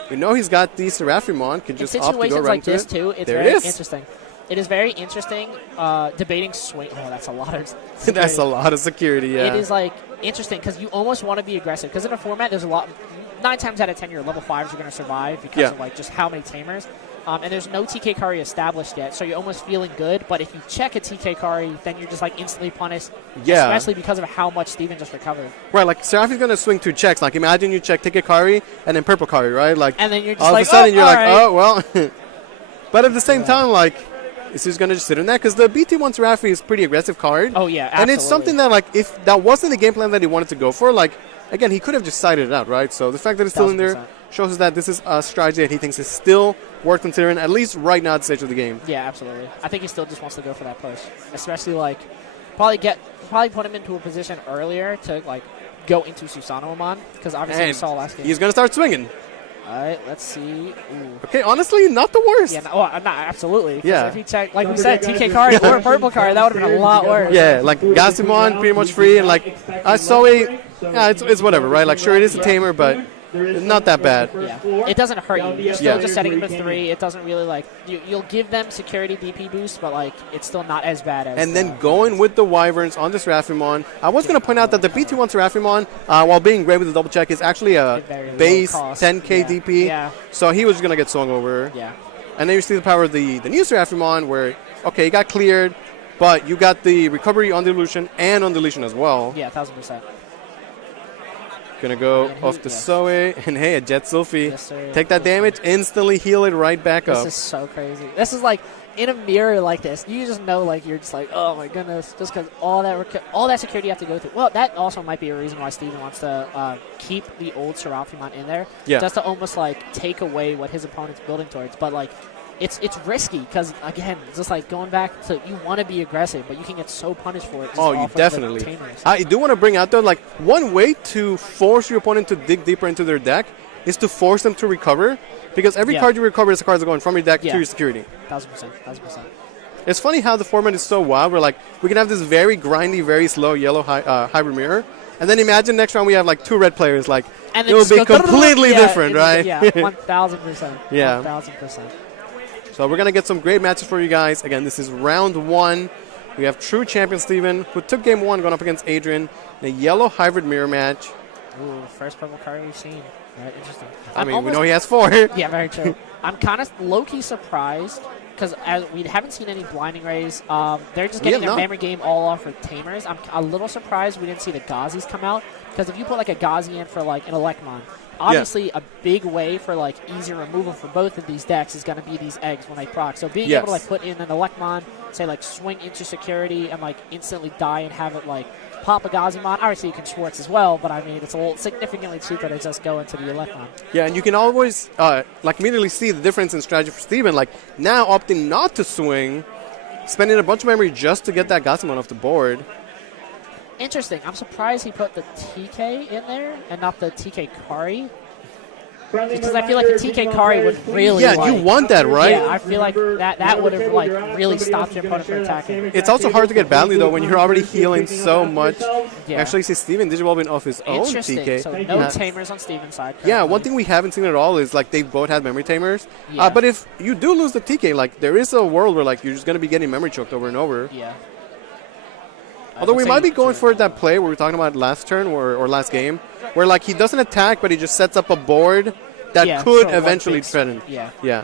We know he's got the Seraphimon. Can In just opt to go situations right like into this, it. too, it's There very it is. interesting. It is very interesting debating swing. Oh, that's a lot of security. That's a lot of security, yeah. It is, like, interesting because you almost want to be aggressive. Because in a format, there's a lot. 9 times out of 10, your level 5s are going to survive because of, like, just how many tamers. And there's no TK Kari established yet, so you're almost feeling good. But if you check a TK Kari, then you're just, like, instantly punished. Yeah. Especially because of how much Steven just recovered. Right, like, Seraphi's going to swing 2 checks. Like, imagine you check TK Kari and then Purple Kari, right? Like, And then you're just all like, of a sudden, oh, you're like, all right. oh, well. But at the same time, like, is he going to just sit in that? Because the BT1 Seraphi is a pretty aggressive card. Oh, yeah, absolutely. And it's something that, like, if that wasn't the game plan that he wanted to go for, like, again, he could have just sided it out, right? So the fact that it's still in there 1000%. shows us that this is a strategy that he thinks is still worth considering, at least right now at the stage of the game. Yeah, absolutely. I think he still just wants to go for that push, especially like probably put him into a position earlier to like go into Susanomon because obviously we And saw last game. he's going to start swinging. All right, let's see. Ooh. Okay, honestly, not the worst. Yeah, not absolutely. 'Cause Yeah. If he checked, like we said, TK Kari or Purple Kari, that would have been a lot worse. Yeah, like Gasimon pretty much free, and like Zoe, yeah, it's whatever, right? Like sure, it is a tamer, but not that bad. Yeah, it doesn't hurt you. You're still Yeah. just setting him to 3. It doesn't really like you'll give them security DP boost, but like it's still not as bad as. And then going with the Wyverns on the Seraphimon, I was going to point out that the BT1 Seraphimon, while being great with the double check, is actually a Very low base cost. 10k Yeah. DP. Yeah. So he was going to get swung over. Yeah. And then you see the power of the new Seraphimon, where okay, he got cleared, but you got the recovery on dilution and on deletion as well. Yeah, 1000%. Gonna go And he- off the yes. Zoe, and hey, a Jet Sylphie. Yes, sir. Take that damage, instantly heal it right back This up. is so crazy. This is like in a mirror like this. You just know, like you're just like, oh my goodness, just because all that security you have to go through. Well, that also might be a reason why Steven wants to keep the old Seraphimon in there, Yeah. just to almost like take away what his opponent's building towards. But like, it's risky because again, it's just like going back to you want to be aggressive, but you can get so punished for it. Just Oh, you off of the definitely. tamers. I do want to bring out though, like one way to force your opponent to dig deeper into their deck is to force them to recover, because every Yeah. card you recover is a card that's going from your deck Yeah. to your security. 1000%. It's funny how the format is so wild. We're like, we can have this very grindy, very slow yellow hybrid mirror, and then imagine next round we have like 2 red players. Like And it then will just be go completely yeah, different, right? Yeah, 1000%. Yeah. 1000%. So we're going to get some great matches for you guys. Again, this is round 1. We have true champion Steven, who took game 1 going up against Adrian in a yellow hybrid mirror match. Ooh, first purple card we've seen. Right, interesting. I mean, almost, we know he has 4. Yeah, very true. I'm kind of low-key surprised because we haven't seen any blinding rays. They're just getting have their not. memory game all off with tamers. I'm a little surprised we didn't see the Gazis come out because if you put like a Gazi in for like an Elecmon, obviously a big way for like easy removal for both of these decks is going to be these eggs when they proc. So being able to like put in an Elecmon, say like swing into security and like instantly die and have it like pop a Gazimon. Obviously you can Schwartz as well, but I mean it's a little significantly cheaper to just go into the Elecmon. Yeah, and you can always like immediately see the difference in strategy for Steven. Like now opting not to swing, spending a bunch of memory just to get that Gasimon off the board. Interesting. I'm surprised he put the TK in there and not the TK Kari. Because I feel like the TK Kari would really Yeah, like, you want that, right? Yeah, I feel like that would have like really stopped your opponent from attacking. It's also hard to get badly though when you're already healing so much. Yeah. Actually, see Steven Digivolving off his own Interesting. TK. So no Uh, tamers on Steven's side. Yeah, currently. one thing we haven't seen at all is like they both had memory tamers. Yeah. But if you do lose the TK, like there is a world where like you're just gonna be getting memory choked over and over. Yeah. Although we might be going for that play we were talking about last turn or last game, where like he doesn't attack, but he just sets up a board that Yeah, could so one eventually big threaten. Yeah. Yeah.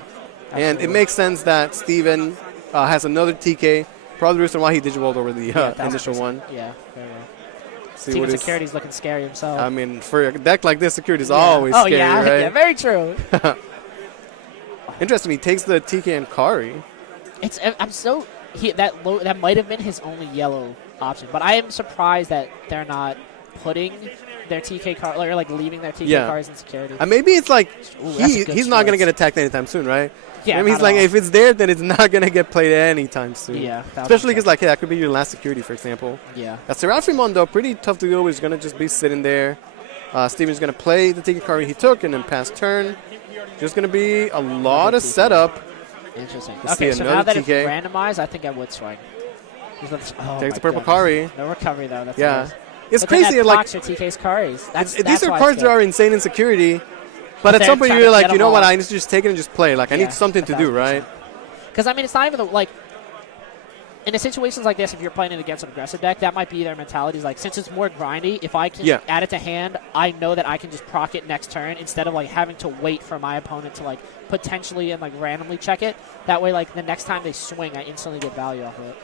And it Absolutely. makes sense that Steven has another TK. Probably the reason why he digivolved over the Yeah, initial 1000%. one. Yeah. Very well. See Steven what his- Security's looking scary himself. I mean, for a deck like this, security is Yeah. always oh scary, yeah, right? yeah, very true. Interesting. He takes the TK and Kari. That might have been his only yellow option, but I am surprised that they're not putting their TK card or like leaving their TK Yeah. cards in security. And maybe it's like Ooh, that's a good he's not going to choice. get attacked anytime soon, right? Yeah, Maybe he's not like, at all. if it's there, then it's not going to get played anytime soon. Yeah, Especially 1000%. because, like, hey, that could be your last security, for example. Yeah. That Seraphimon, though, pretty tough to deal with. He's going to just be sitting there. Steven's going to play the TK card he took and then pass turn. Just going to be a lot of setup. Interesting. Let's see Okay, so now another that it's TK. randomized, I think I would swing. Just let- oh Takes my the purple goodness. Kari. No recovery though. That's Yeah. nice. It's But then crazy. that Like, blocks your TK's Karis. That's these are why cards it's that good. are insane in security. But at they're some point trying you're to like, get you know them what? all. I need to just take it and just play. Like I need something to do, right? Because I mean, it's not even like in the situations like this. If you're playing it against an aggressive deck, that might be their mentality. Is like, since it's more grindy, if I can add it to hand, I know that I can just proc it next turn instead of like having to wait for my opponent to like potentially and like randomly check it. That way, like the next time they swing, I instantly get value off of it.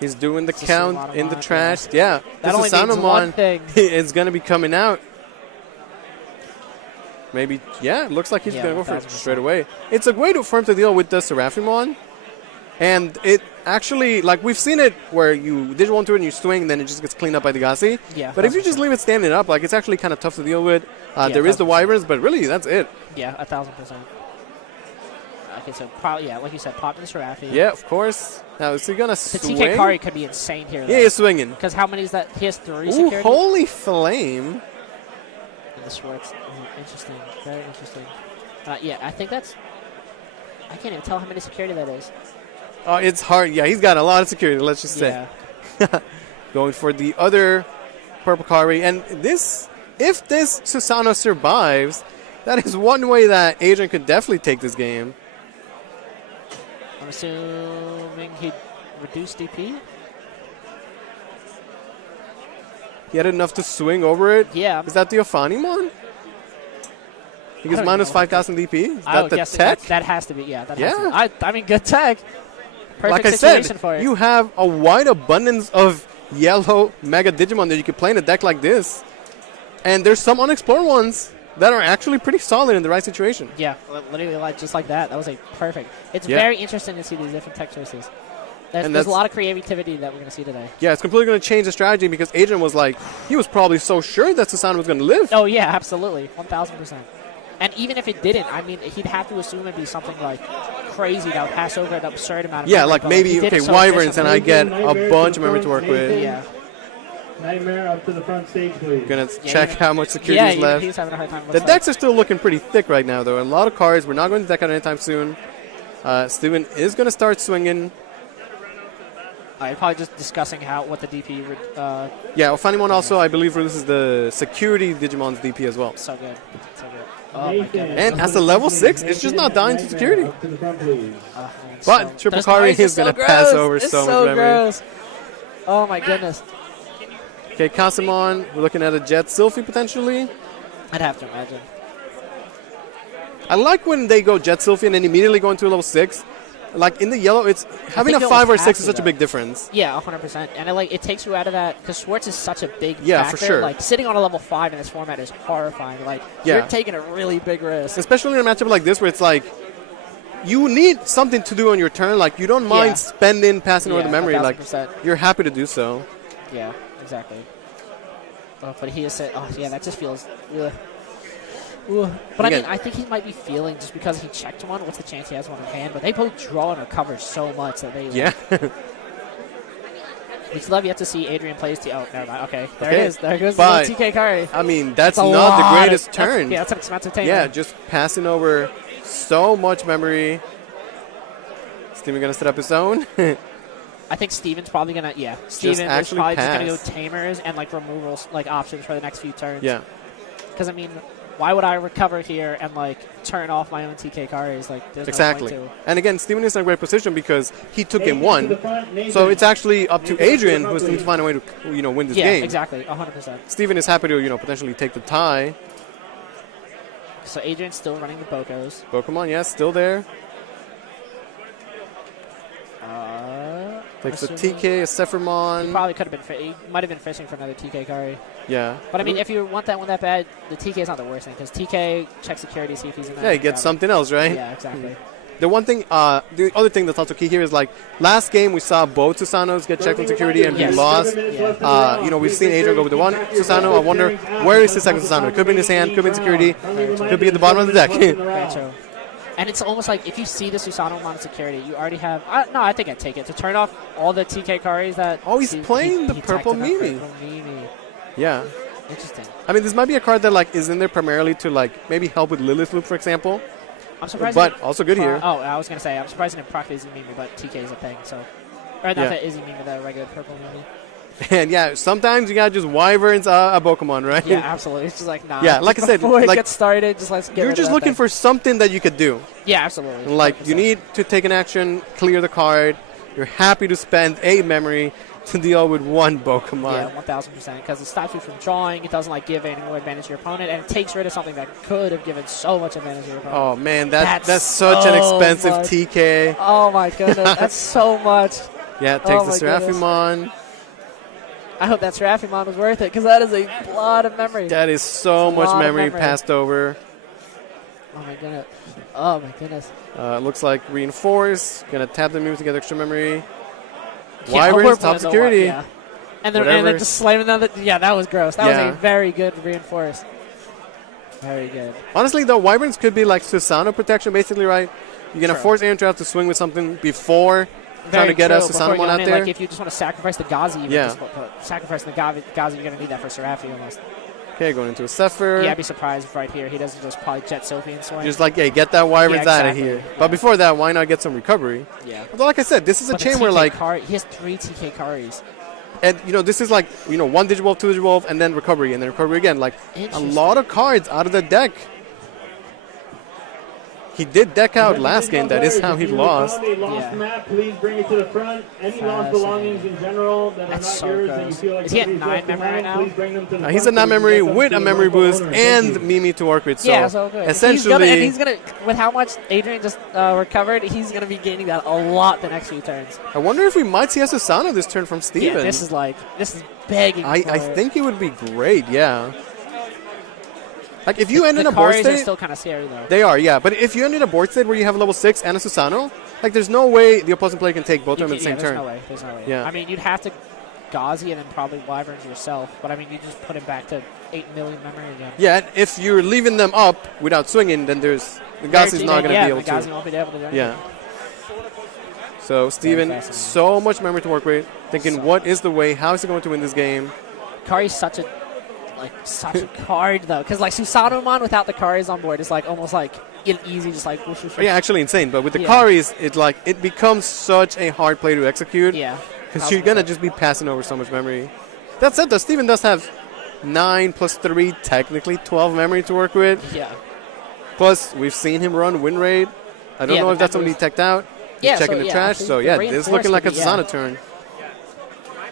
He's doing the count in the trash. That only means one thing. is going to be coming out. Maybe, it looks like he's going to go for it straight away. It's a way for him to deal with the Seraphimon. And it actually, like, we've seen it where you Digimon to it and you swing, and then it just gets cleaned up by the Ghazi. Yeah. But if you just leave it standing up, like, it's actually kind of tough to deal with. There is the Wyverns, but really, that's it. Yeah, 1,000%. Okay, so probably, like you said, pop in the Seraphi. Yeah, of course. Now, is he going to swing? The TK Kari could be insane here. Yeah, he's swinging. Because how many is that? He has 3 Ooh, security. holy flame. And the Schwartz. Interesting. Very interesting. I think that's... I can't even tell how many security that is. Oh, it's hard. Yeah, he's got a lot of security, let's just say. Yeah. Going for the other purple Kari. And if this Susano survives, that is one way that Adrian could definitely take this game. I'm assuming he'd reduce DP? He had enough to swing over it? Yeah. Is that the Ophanimon? He gets minus 5,000 DP? Is that the tech? That has to be, yeah. That yeah. Has to. I mean, good tech. Perfect like I situation said, for it. You have a wide abundance of yellow Mega Digimon that you can play in a deck like this. And there's some unexplored ones that are actually pretty solid in the right situation. Yeah, literally just like that. That was perfect. It's very interesting to see these different tech choices. There's a lot of creativity that we're going to see today. Yeah, it's completely going to change the strategy because Adrian was like, he was probably so sure that Susano was going to live. Oh, yeah, absolutely. 1,000%. And even if it didn't, I mean, he'd have to assume it'd be something like crazy that would pass over an absurd amount of memory. Like maybe, Wyverns, and I get a bunch of memory to work with. Yeah. Nightmare up to the front stage, please. Gonna check how much security is left. He's having a hard time. The decks are still looking pretty thick right now, though. A lot of cards. We're not going to deck out anytime soon. Steven is going to start swinging. Probably just discussing what the DP would... Ophanimon also, I believe, releases the security Digimon's DP as well. So good. Oh, my goodness. And as a level 6, it's just not dying to security. But Triple Kari is going to pass over so much memory. Gross. Oh, my goodness. Okay, Casamon, we're looking at a Jet Sylphie potentially. I'd have to imagine. I like when they go Jet Sylphie and then immediately go into a level 6. Like in the yellow, it's having a 5 or 6 is such a big difference. Yeah, 100%. And it takes you out of that because Schwartz is such a big factor. For sure. Like sitting on a level 5 in this format is horrifying. Like you're taking a really big risk, especially in a matchup like this where it's like you need something to do on your turn. Like you don't mind spending, passing over the memory. 1,000%. Like you're happy to do so. Yeah, exactly. Oh, but he is said, that just feels. Ugh. But again, I think he might be feeling just because he checked one. What's the chance he has one in hand? But they both draw and recover so much that they. Yeah. We still have yet to see Adrian plays. Oh, never mind. Okay, there it is. There goes the TK Kari. I mean, that's not the greatest turn. That's an expensive turn. Yeah, just passing over so much memory. Steven gonna set up his own. I think Steven's probably gonna. Yeah, Steven is probably just gonna go tamers and removals options for the next few turns. Yeah. Because I mean. Why would I recover here and turn off my own TK Karis? There's exactly. No point to. And again, Steven is in a great position because he took in one. So it's actually up to Adrian who needs to find a way to win this game. Yeah, exactly, 100%. Steven is happy to potentially take the tie. So Adrian's still running the Bokos. Pokemon, yes, still there. Takes a TK, a Sephirmon. He probably could have been. He might have been fishing for another TK Kari. Yeah. But I mean, if you want that one that bad, the TK is not the worst thing because TK checks security, see if he's in there. Yeah, he gets something else, right? Yeah, exactly. The one thing, the other thing that's also key here is last game we saw both Susanos get checked on security and be lost. Yeah. We've seen Adrian go with the one Susano. I wonder where is his second Susano? It could be in his hand, could be in security, could be at the bottom of the deck. Very true. And it's almost like if you see the Susano on security, you already have. No, I think I'd take it to turn off all the TK Karis that. Oh, he's playing the purple Mimi. Yeah. Interesting. I mean, this might be a card that is in there primarily to maybe help with Lilith Loop, for example. I'm surprised. But also good here. Oh, I was gonna say I'm surprised it didn't proc the Izzy Mimi, but TK is a thing. So, or not the Izzy Mimi, the regular purple Mimi. And yeah, sometimes you gotta just wyverns a Pokemon, right? Yeah, absolutely. It's just like, nah. Yeah, like I said, before it like, gets started, just let's get You're rid of just that looking thing. for something that you could do. Yeah, absolutely. Like, 100%. you need to take an action, clear the card. You're happy to spend a memory to deal with one Pokemon. Yeah, 1,000%. Because it stops you from drawing. It doesn't like give any more advantage to your opponent, and it takes rid of something that could have given so much advantage to your opponent. Oh man, that's such so an expensive much. TK. Oh my goodness, that's so much. Yeah, it takes Oh the my goodness. Seraphimon. I hope that Seraphimon was worth it, because that is a lot of memory. That is so much lot of memory memory. passed over. Oh my goodness. Oh my goodness. Looks like Reinforce. Gonna tap the moves to get extra memory. Yeah, Wyverns, we're top playing the security. yeah. And then Whatever. just slamming another. Yeah, that was gross. That Yeah. was a very good reinforce. Very good. Honestly, though, Wyverns could be like Susano protection, basically, right? You're gonna Sure. force Aaron Trap to swing with something before trying Very to get true. a Before Susanomon going out in, there. Like if you just want to sacrifice the Gazi, you Yeah. just sacrifice the Gazi, you're going to need that for Seraphi almost. Okay, going into a Zephyr. Yeah, I'd be surprised if right here he doesn't just probably Jet Sophie and swing. Just like, hey, get that Wyverns Yeah, out of exactly. here. Yeah. But before that, why not get some recovery? Yeah. Although, like I said, this is a But the chain where, TK like, he has 3 TK Karis. and this is like, 1 Digivolve, 2 Digivolve, and then recovery, and then recovery again. Like, a Interesting. lot of cards out of the deck. He did deck out last game. That is how he lost. If you found a lost Yeah. map, please bring it to the front. Any lost belongings in general that That's are so not yours that you gross. feel like Is he at somebody's 9 left memory behind, right now? please bring them to the He's front a so we can non-memory get them with to a the memory rightful boost owner. and Thank you. Mimi to work with. So, Yeah, so good. essentially, He's gonna with how much Adrian just recovered, he's gonna be gaining that a lot the next few turns. I wonder if we might see a Susano this turn from Yeah, Steven. this is begging. I for it. think it would be great, yeah. Like, if you end in the a board Karis are state, still kind of scary though. they are, yeah. But if you end in a board state where you have level 6 and a Susano, like, there's no way the opposing player can take both of them at the same there's turn. no way. There's no way. Yeah. I mean, you'd have to Gazi and then probably Wyverns yourself, but I mean, you just put him back to 8 million memory again. Yeah, and if you're leaving them up without swinging, then the Gazi's not going to be able the Gazi to. won't be able to do anything. Yeah. So, Steven, fascinating. so much memory to work with. Thinking, So- what is the way? How is he going to win this game? Kari's such a card though, because like Susanomon without the Karis on board is like almost like an easy, just like whoosh, whoosh, whoosh. Yeah, actually insane. But with the Yeah. Karis, it becomes such a hard play to execute. Yeah. Because you're going to just be passing over so much memory. That said, though, Steven does have 9 plus 3, technically 12 memory to work with. Yeah. Plus, we've seen him run win rate. I don't Yeah, know the if that's something he members- teched out. He's Yeah, checking so, the yeah, trash. actually, So, the yeah, this is looking like a reinforcement, yeah. Susano turn.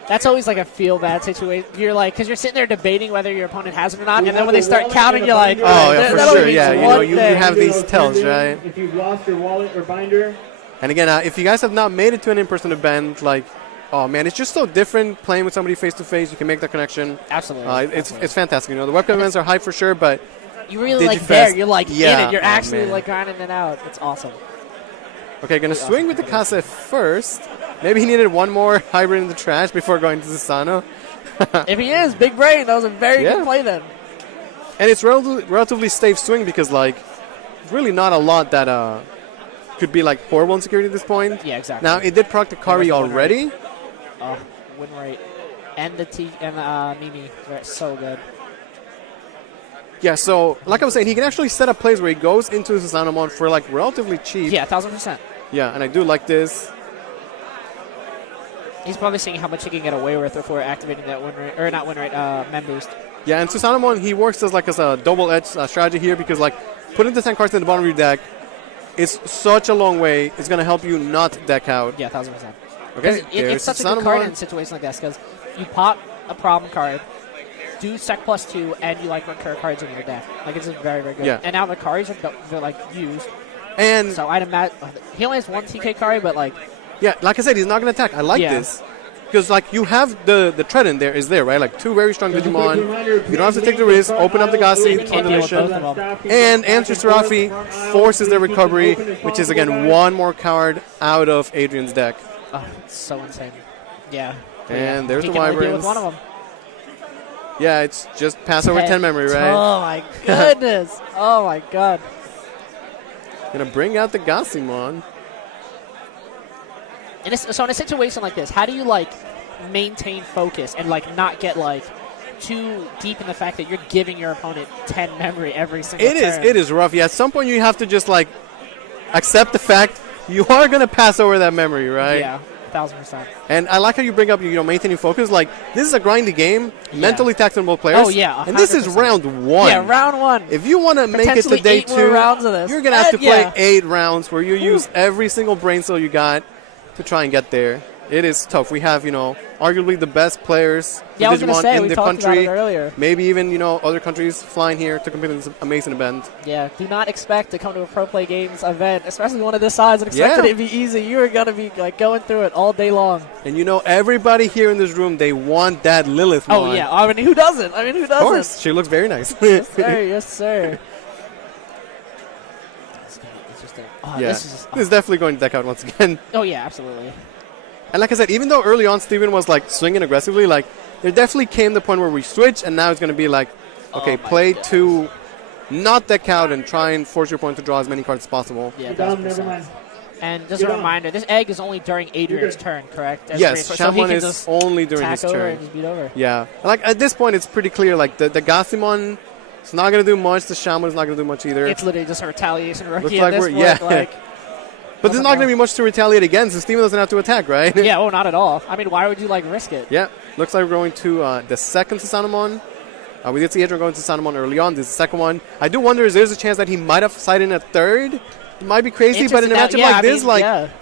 That's always like a feel bad situation. You're like, because you're sitting there debating whether your opponent has it or not, and then when they start counting, you're like, Oh, yeah, that for only sure. means Yeah, one you thing. have these tells, right? If you've lost your wallet or binder, And again, if you guys have not made it to an in-person event, like, oh man, it's just so different playing with somebody face to face. You can make that connection. Absolutely. It's fantastic. The webcam events are hype for sure, but You really like Digifest, there. You're like in yeah. it. You're Oh, actually man. like grinding it out. It's awesome. okay, gonna swing with the Kase first. Maybe he needed one more hybrid in the trash before going to Susano. If he is big brain, that was a very Yeah. good play then. And it's relatively safe swing because, like, really not a lot that could be, like, horrible in security at this point. Yeah, exactly. Now, it did proc the Kari the win already. Oh, win rate and the Mimi, they're so good. Yeah, so, like I was saying, he can actually set up plays where he goes into the Susanomon for, like, relatively cheap. Yeah, 1000%. Yeah, and I do like this. He's probably seeing how much he can get away with before activating that win rate, or not win rate, mem boost. Yeah, and Susanomon, he works as a double-edged strategy here because, like, putting the 10 cards in the bottom of your deck is such a long way. It's going to help you not deck out. Yeah, 1000%. Okay, It's such a good card in a situation like this because you pop a problem card, do sec +2, and you like recur cards in your deck. Like it's just very, very good. Yeah. And now the cards are they're like used. And So I'd imagine he only has one TK card, but like yeah, like I said, he's not going to attack. I like Yeah. this. Because, like, you have the tread in there, is there, right? Like, 2 very strong Digimon. You don't have to take the risk, open up the Gassi can't on the deal with mission. both of them. And Answer Serafi forces their recovery, which is, again, one more card out of Adrian's deck. oh, it's so insane. Yeah. And there's he the can only deal with Wyverns. one of them. Yeah, it's just pass over 10 memory, right? Oh my goodness. Oh my god. Gonna bring out the Gassimon. So in a situation like this, how do you like maintain focus and like not get like too deep in the fact that you're giving your opponent 10 memory every single turn? It is rough. Yeah, at some point you have to just, like, accept the fact you are gonna pass over that memory, right? Yeah. 1,000%. And I like how you bring up, maintaining focus. Like, this is a grindy game, mentally taxing both players. Oh, yeah, 100%. And this is round 1. Yeah, round 1. If you want to make it to Potentially day 8 2, more rounds of this. you're going to have to play Yeah. 8 rounds where you use every single brain cell you got to try and get there. It is tough. We have, arguably the best players for I was going to Digimon say, in we the talked country. about it earlier. Maybe even, other countries flying here to compete in this amazing event. Yeah, do not expect to come to a Pro Play Games event, especially one of this size, and expect it to be easy. You are going to be going through it all day long. And everybody here in this room, they want that Lilith Oh, mod. yeah. I mean, who doesn't? Of course. She looks very nice. Yes, sir. Yes, sir. It's just This is definitely going to deck out once again. Oh, yeah, absolutely. And like I said, even though early on Steven was swinging aggressively, there definitely came the point where we switched, and now it's going to be okay, play to not deck out and try and force your opponent to draw as many cards as possible. Yeah, never mind. And just a reminder, this egg is only during Adrian's turn, correct? Yes, Shamon is only during his turn. And just beat over. Yeah. At this point, it's pretty clear. The Gasimon is not going to do much. The Shamon is not going to do much either. It's literally just a retaliation rookie Looks at this point. But there's not going to be much to retaliate against, so Steven doesn't have to attack, right? Yeah, not at all. I mean, why would you risk it? Yeah, looks like we're going to the second Susanamon. We did see Adrian going to Susanamon early on. This is the second one. I do wonder if there's a chance that he might have sided in a third. It might be crazy, but in a matchup like this,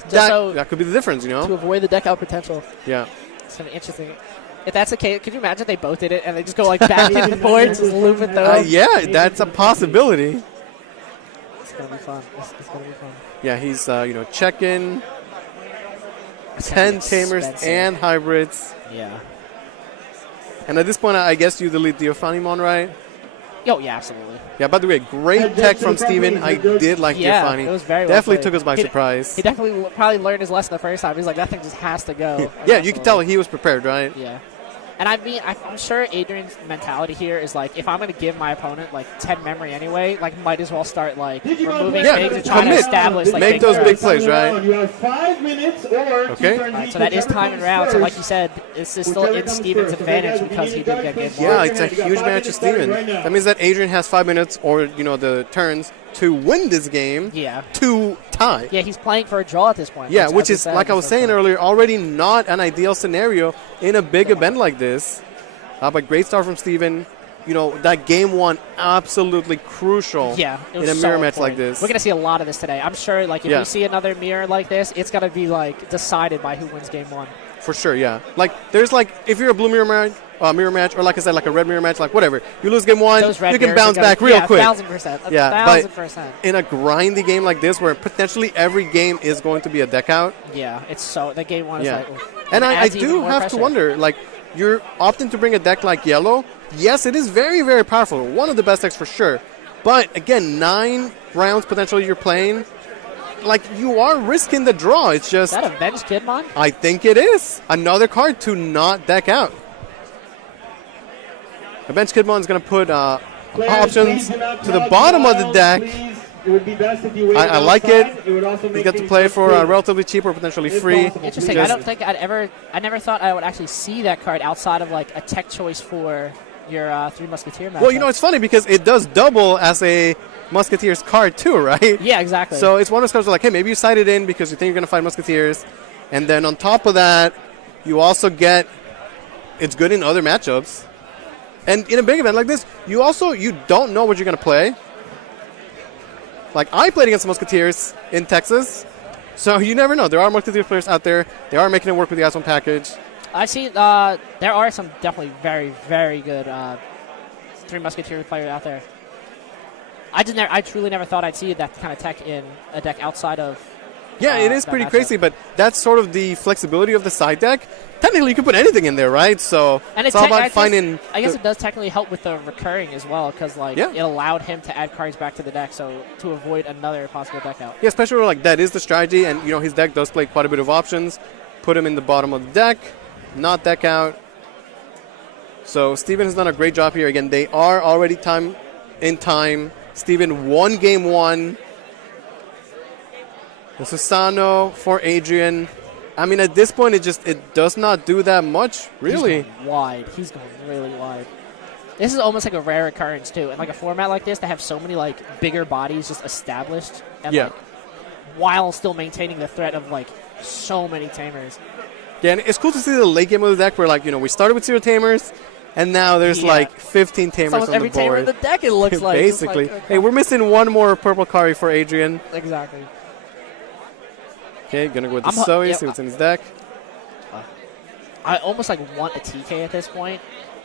that could be the difference, To avoid the deck out potential. Yeah. It's kind of interesting. If that's the case, could you imagine they both did it and they just go back into the board, just loop it through? Yeah, that's a possibility. It's going to be fun. It's going to be fun. Yeah, he's, checking 10 tamers and hybrids. Yeah. And at this point, I guess you delete the Ophanimon, right? Oh, yeah, absolutely. Yeah, by the way, great tech from Steven. I did like the Ophani. It was very definitely took us by surprise. He definitely probably learned his lesson the first time. He's like, that thing just has to go. Yeah, you can tell he was prepared, right? Yeah. And I'm sure Adrian's mentality here is if I'm going to give my opponent 10 memory anyway, might as well start removing things and trying to establish make those big plays, right? You have 5 minutes or okay. Right, so that is time and round. So like you said, this is still in Steven's advantage because he did get game one. Yeah, it's a huge match for Steven. That means that Adrian has 5 minutes or the turns to win this game. Yeah. To tie. Yeah, he's playing for a draw at this point. Yeah, which is, like I was saying earlier, already not an ideal scenario in a big event like this. But great start from Steven. That game one, absolutely crucial in a mirror match like this. We're going to see a lot of this today. I'm sure, if we see another mirror like this, it's going to be, decided by who wins game one. For sure, yeah. There's, if you're a blue mirror match, or like I said, a red mirror match, whatever. You lose game one, you can bounce back real quick. 1,000%. Yeah, 1,000%. In a grindy game like this, where potentially every game is going to be a deck out. Yeah, the game one is and I do have to wonder, you're opting to bring a deck like Yellow. Yes, it is very, very powerful. One of the best decks for sure. But, again, 9 rounds potentially you're playing. You are risking the draw. It's just... Is that a bench Kidmon? I think it is. Another card to not deck out. A bench Kidmon is going to put options to the bottom of the deck. It would be best if you I like it. You get to play for relatively cheap or potentially free. Interesting. I don't think I never thought I would actually see that card outside of a tech choice for your Three Musketeer match. Well, it's funny because it does double as a Musketeers card too, right? Yeah, exactly. So it's one of those cards where hey, maybe you side it in because you think you're going to fight Musketeers. And then on top of that, you also get, it's good in other matchups. And in a big event like this, you don't know what you're going to play. I played against the Musketeers in Texas, so you never know. There are Musketeers players out there. They are making it work with the Ice One package. I see there are some definitely very, very good Three Musketeers players out there. I truly never thought I'd see that kind of tech in a deck outside of... Yeah, it is pretty crazy, but that's sort of the flexibility of the side deck. Technically, you can put anything in there, right? So it's all about finding... I guess it does technically help with the recurring as well, because it allowed him to add cards back to the deck, so to avoid another possible deck out. Yeah, especially where that is the strategy, and his deck does play quite a bit of options. Put him in the bottom of the deck, not deck out. So Steven has done a great job here. Again, they are already time. Steven won game one. The Susano for Adrian. I mean, at this point, it does not do that much, really. He's going wide. He's going really wide. This is almost like a rare occurrence, too. In a format like this, to have so many, bigger bodies just established. And, while still maintaining the threat of, so many tamers. Yeah, and it's cool to see the late game of the deck where, like, we started with 0 tamers, and now there's, like, 15 tamers on the board. Every tamer in the deck, it looks like. Basically. Like, hey, we're missing one more purple Kari for Adrian. Exactly. Okay, gonna go with the Zoe, see what's in his deck. I almost, like, want a TK at this point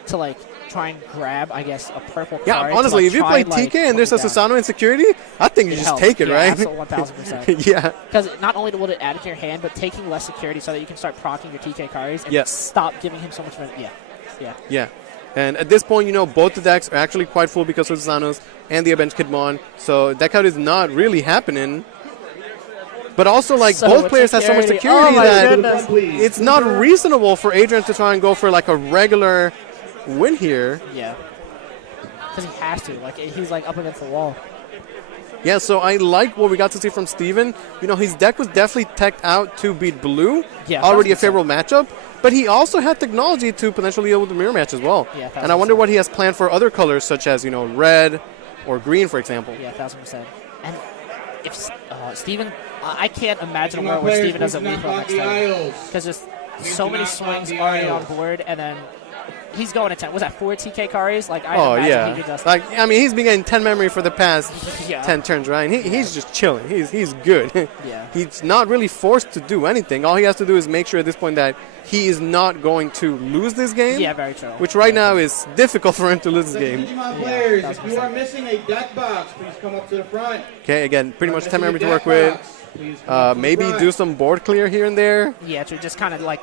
to, like, try and grab, I guess, a purple card. Yeah, honestly, if you play TK and there's a Susano insecurity, I think you just take it, right? Yeah, 1,000%. Yeah. Because not only will it add it to your hand, but taking less security so that you can start proccing your TK cards and stop giving him so much money. Yeah. And at this point, both the decks are actually quite full because of Susanos and the Avenged Kidmon, so deck out is not really happening. But also, like, both players have so much security that it's not reasonable for Adrian to try and go for, like, a regular win here. Yeah. Because he has to. Like, he's, like, up against the wall. Yeah, so I like what we got to see from Steven. His deck was definitely teched out to beat blue. Yeah, already a favorable matchup. But he also had technology to potentially deal with the mirror match as well. Yeah, and I wonder what he has planned for other colors, such as, red or green, for example. Yeah, 1,000%. And if Steven... I can't imagine a world where Steven doesn't lead from next time. Because just so many swings already on board, and then he's going to 10. Was that 4 TK carries? Like, I imagine he could just... Like, I mean, he's been getting 10 memory for the past 10 turns, right? And he's just chilling. He's good. Yeah. He's not really forced to do anything. All he has to do is make sure at this point that he is not going to lose this game. Yeah, very true. Which right now is difficult for him to lose this game. Digimon players, if you are missing a deck box, please come up to the front. Okay, again, pretty much 10 memory to work with. Maybe do some board clear here and there. Yeah, to just kind of like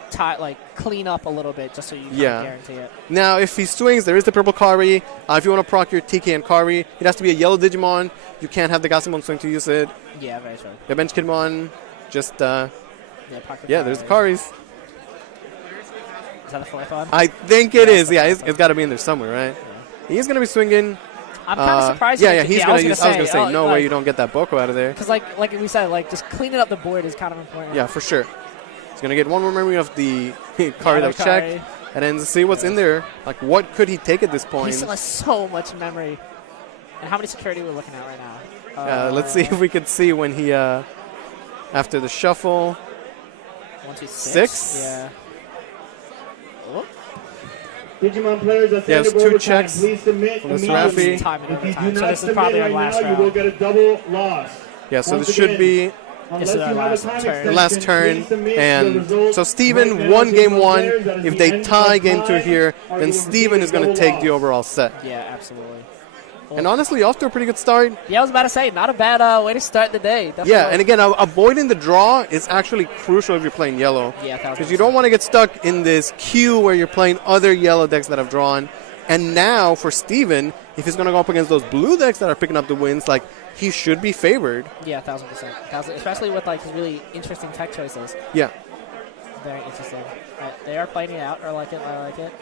clean up a little bit, just so you can guarantee it. Now, if he swings, there is the purple Kari. If you want to proc your TK and Kari, it has to be a yellow Digimon. You can't have the Gasimon swing to use it. Yeah, very true. The bench Kidmon, just there's the Karis. Is that the fourth one? I think it is. Yeah, it's got to be in there somewhere, right? Yeah. He's gonna be swinging. I'm kind of surprised. He's gonna use. I was gonna say, no way you don't get that Boko out of there. Because like we said, like just cleaning up the board is kind of important. Yeah, for sure. He's gonna get one more memory of the card that was checked, and then see what's in there. Like, what could he take at this point? He still has so much memory. And how many security we're looking at right now? Let's see if we could see when he after the shuffle. 1, 2, 6. Yeah. Oh. Digimon players, at the end of 2 overtime, checks please submit from the immediately. Seraphi. If you do not submit right now, you will get a double loss. Yeah, so Once this should again, be unless you have a time the last extension, turn. please submit your And results so Steven right now won to game Digimon 1. players. That is If the they end tie of game 2 time, here, or then you will Steven receive is going to double take the loss. overall set. Yeah, absolutely. And honestly, off to a pretty good start. Yeah, I was about to say, not a bad way to start the day. Definitely. Yeah, and again, avoiding the draw is actually crucial if you're playing yellow. Yeah, because you don't want to get stuck in this queue where you're playing other yellow decks that have drawn. And now for Steven, if he's going to go up against those blue decks that are picking up the wins, like, he should be favored. Yeah, 1,000%. Especially with like his really interesting tech choices. Yeah. Very interesting. They are playing it out. I like it.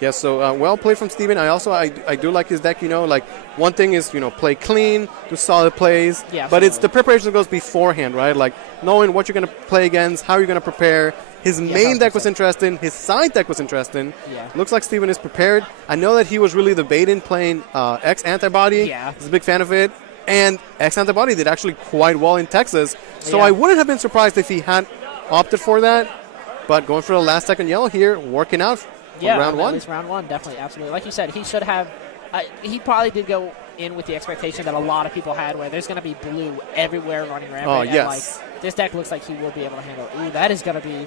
Yeah, so well played from Steven. I do like his deck, like, one thing is, play clean, do solid plays. Yeah, but it's the preparation that goes beforehand, right? Like, knowing what you're going to play against, how you're going to prepare. His main deck was interesting. His side deck was interesting. Yeah. Looks like Steven is prepared. I know that he was really debating playing X Antibody. Yeah. He's a big fan of it. And X Antibody did actually quite well in Texas. So I wouldn't have been surprised if he had opted for that. But going for the last second yellow here, working out. Round 1? At least round 1, definitely, absolutely. Like you said, he should have. He probably did go in with the expectation that a lot of people had, where there's going to be blue everywhere running rampant. Oh, and, yes. like, this deck looks like he will be able to handle it. Ooh, that is going to be.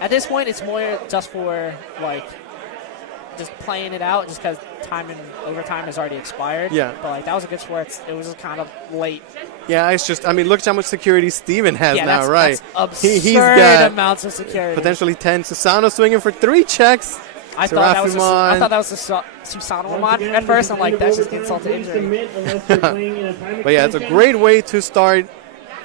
At this point, it's more just for, like, just playing it out, just because overtime has already expired. Yeah. But, like, that was a good score. It was kind of late. Yeah, it's just, look how much security Steven has now, right? That's absurd he's got amounts of security. potentially 10. Susano swinging for 3 checks. I thought that was a Susanoo at first. I'm like, that's just insult to injury. But yeah, it's a great way to start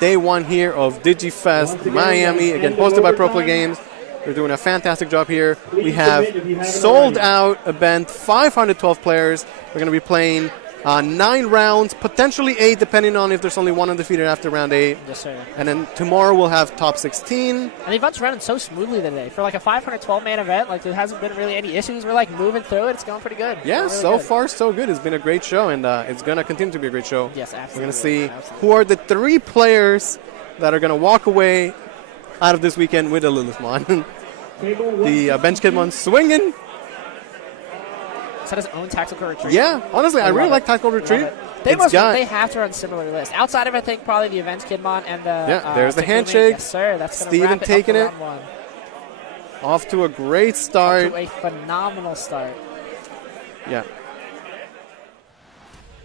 day 1 here of DigiFest Miami. Again, hosted by ProPlay Games. They're doing a fantastic job here. We have sold out event, 512 players. We're going to be playing 9 rounds, potentially 8, depending on if there's only one undefeated after round 8. Yes, sir. And then tomorrow we'll have top 16. And the event's running so smoothly today. For like a 512-man event, like there hasn't been really any issues. We're like moving through it. It's going pretty good. Yeah, so far so good. It's been a great show, and it's going to continue to be a great show. Yes, absolutely. We're going to see who are the 3 players that are going to walk away out of this weekend with a Lilithmon. The bench Kidmon swinging. Is that his own tactical retreat? Yeah, honestly, I really like tactical retreat. They have to run similar lists. Outside of, I think, probably the Avenged Kidmon and the there's the Takumi. handshake. Yes, sir. That's going to Steven wrap it taking up it. for round 1. Off to a great start. Off to a phenomenal start. Yeah.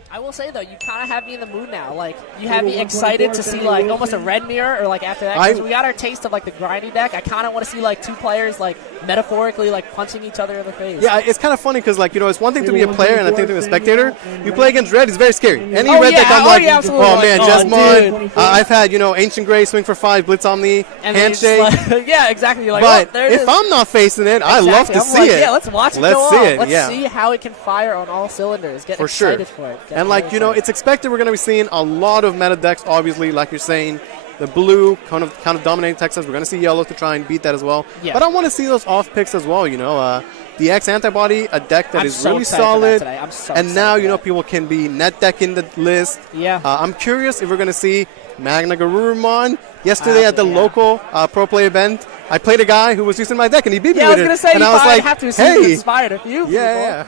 I will say, though, you kind of have me in the mood now. Like, you have me excited to see, like, almost a red mirror, or, like, after that. Because we got our taste of, like, the grindy deck. I kind of want to see, like, two players, like, metaphorically, like, punching each other in the face. Yeah, it's kind of funny because, like, you know, it's one thing to be a player and I think to be a spectator. You play against red, it's very scary. Any red deck, I'm like, oh, man, Jesmon. I've had, you know, Ancient Grey, swing for 5, Blitz Omni, and handshake. Like, yeah, exactly. You're like, but there it if is. I'm not facing it, I love to see it. Yeah, let's watch it Let's go see on. it, Let's see how it can fire on all cylinders. Get for sure. excited for it. And, like, you know, it's expected we're going to be seeing a lot of meta decks, obviously, like you're saying. The blue kind of dominating Texas. We're going to see yellow to try and beat that as well. Yeah. But I want to see those off picks as well, you know. The X Antibody, a deck that is really solid. And now, you know, people can be net decking the list. Yeah. I'm curious if we're going to see Magna Garurumon. Yesterday at the local Pro Play event, I played a guy who was using my deck, and he beat me with it. I was going to say, and you I was like, have to hey. inspired a few people. Yeah.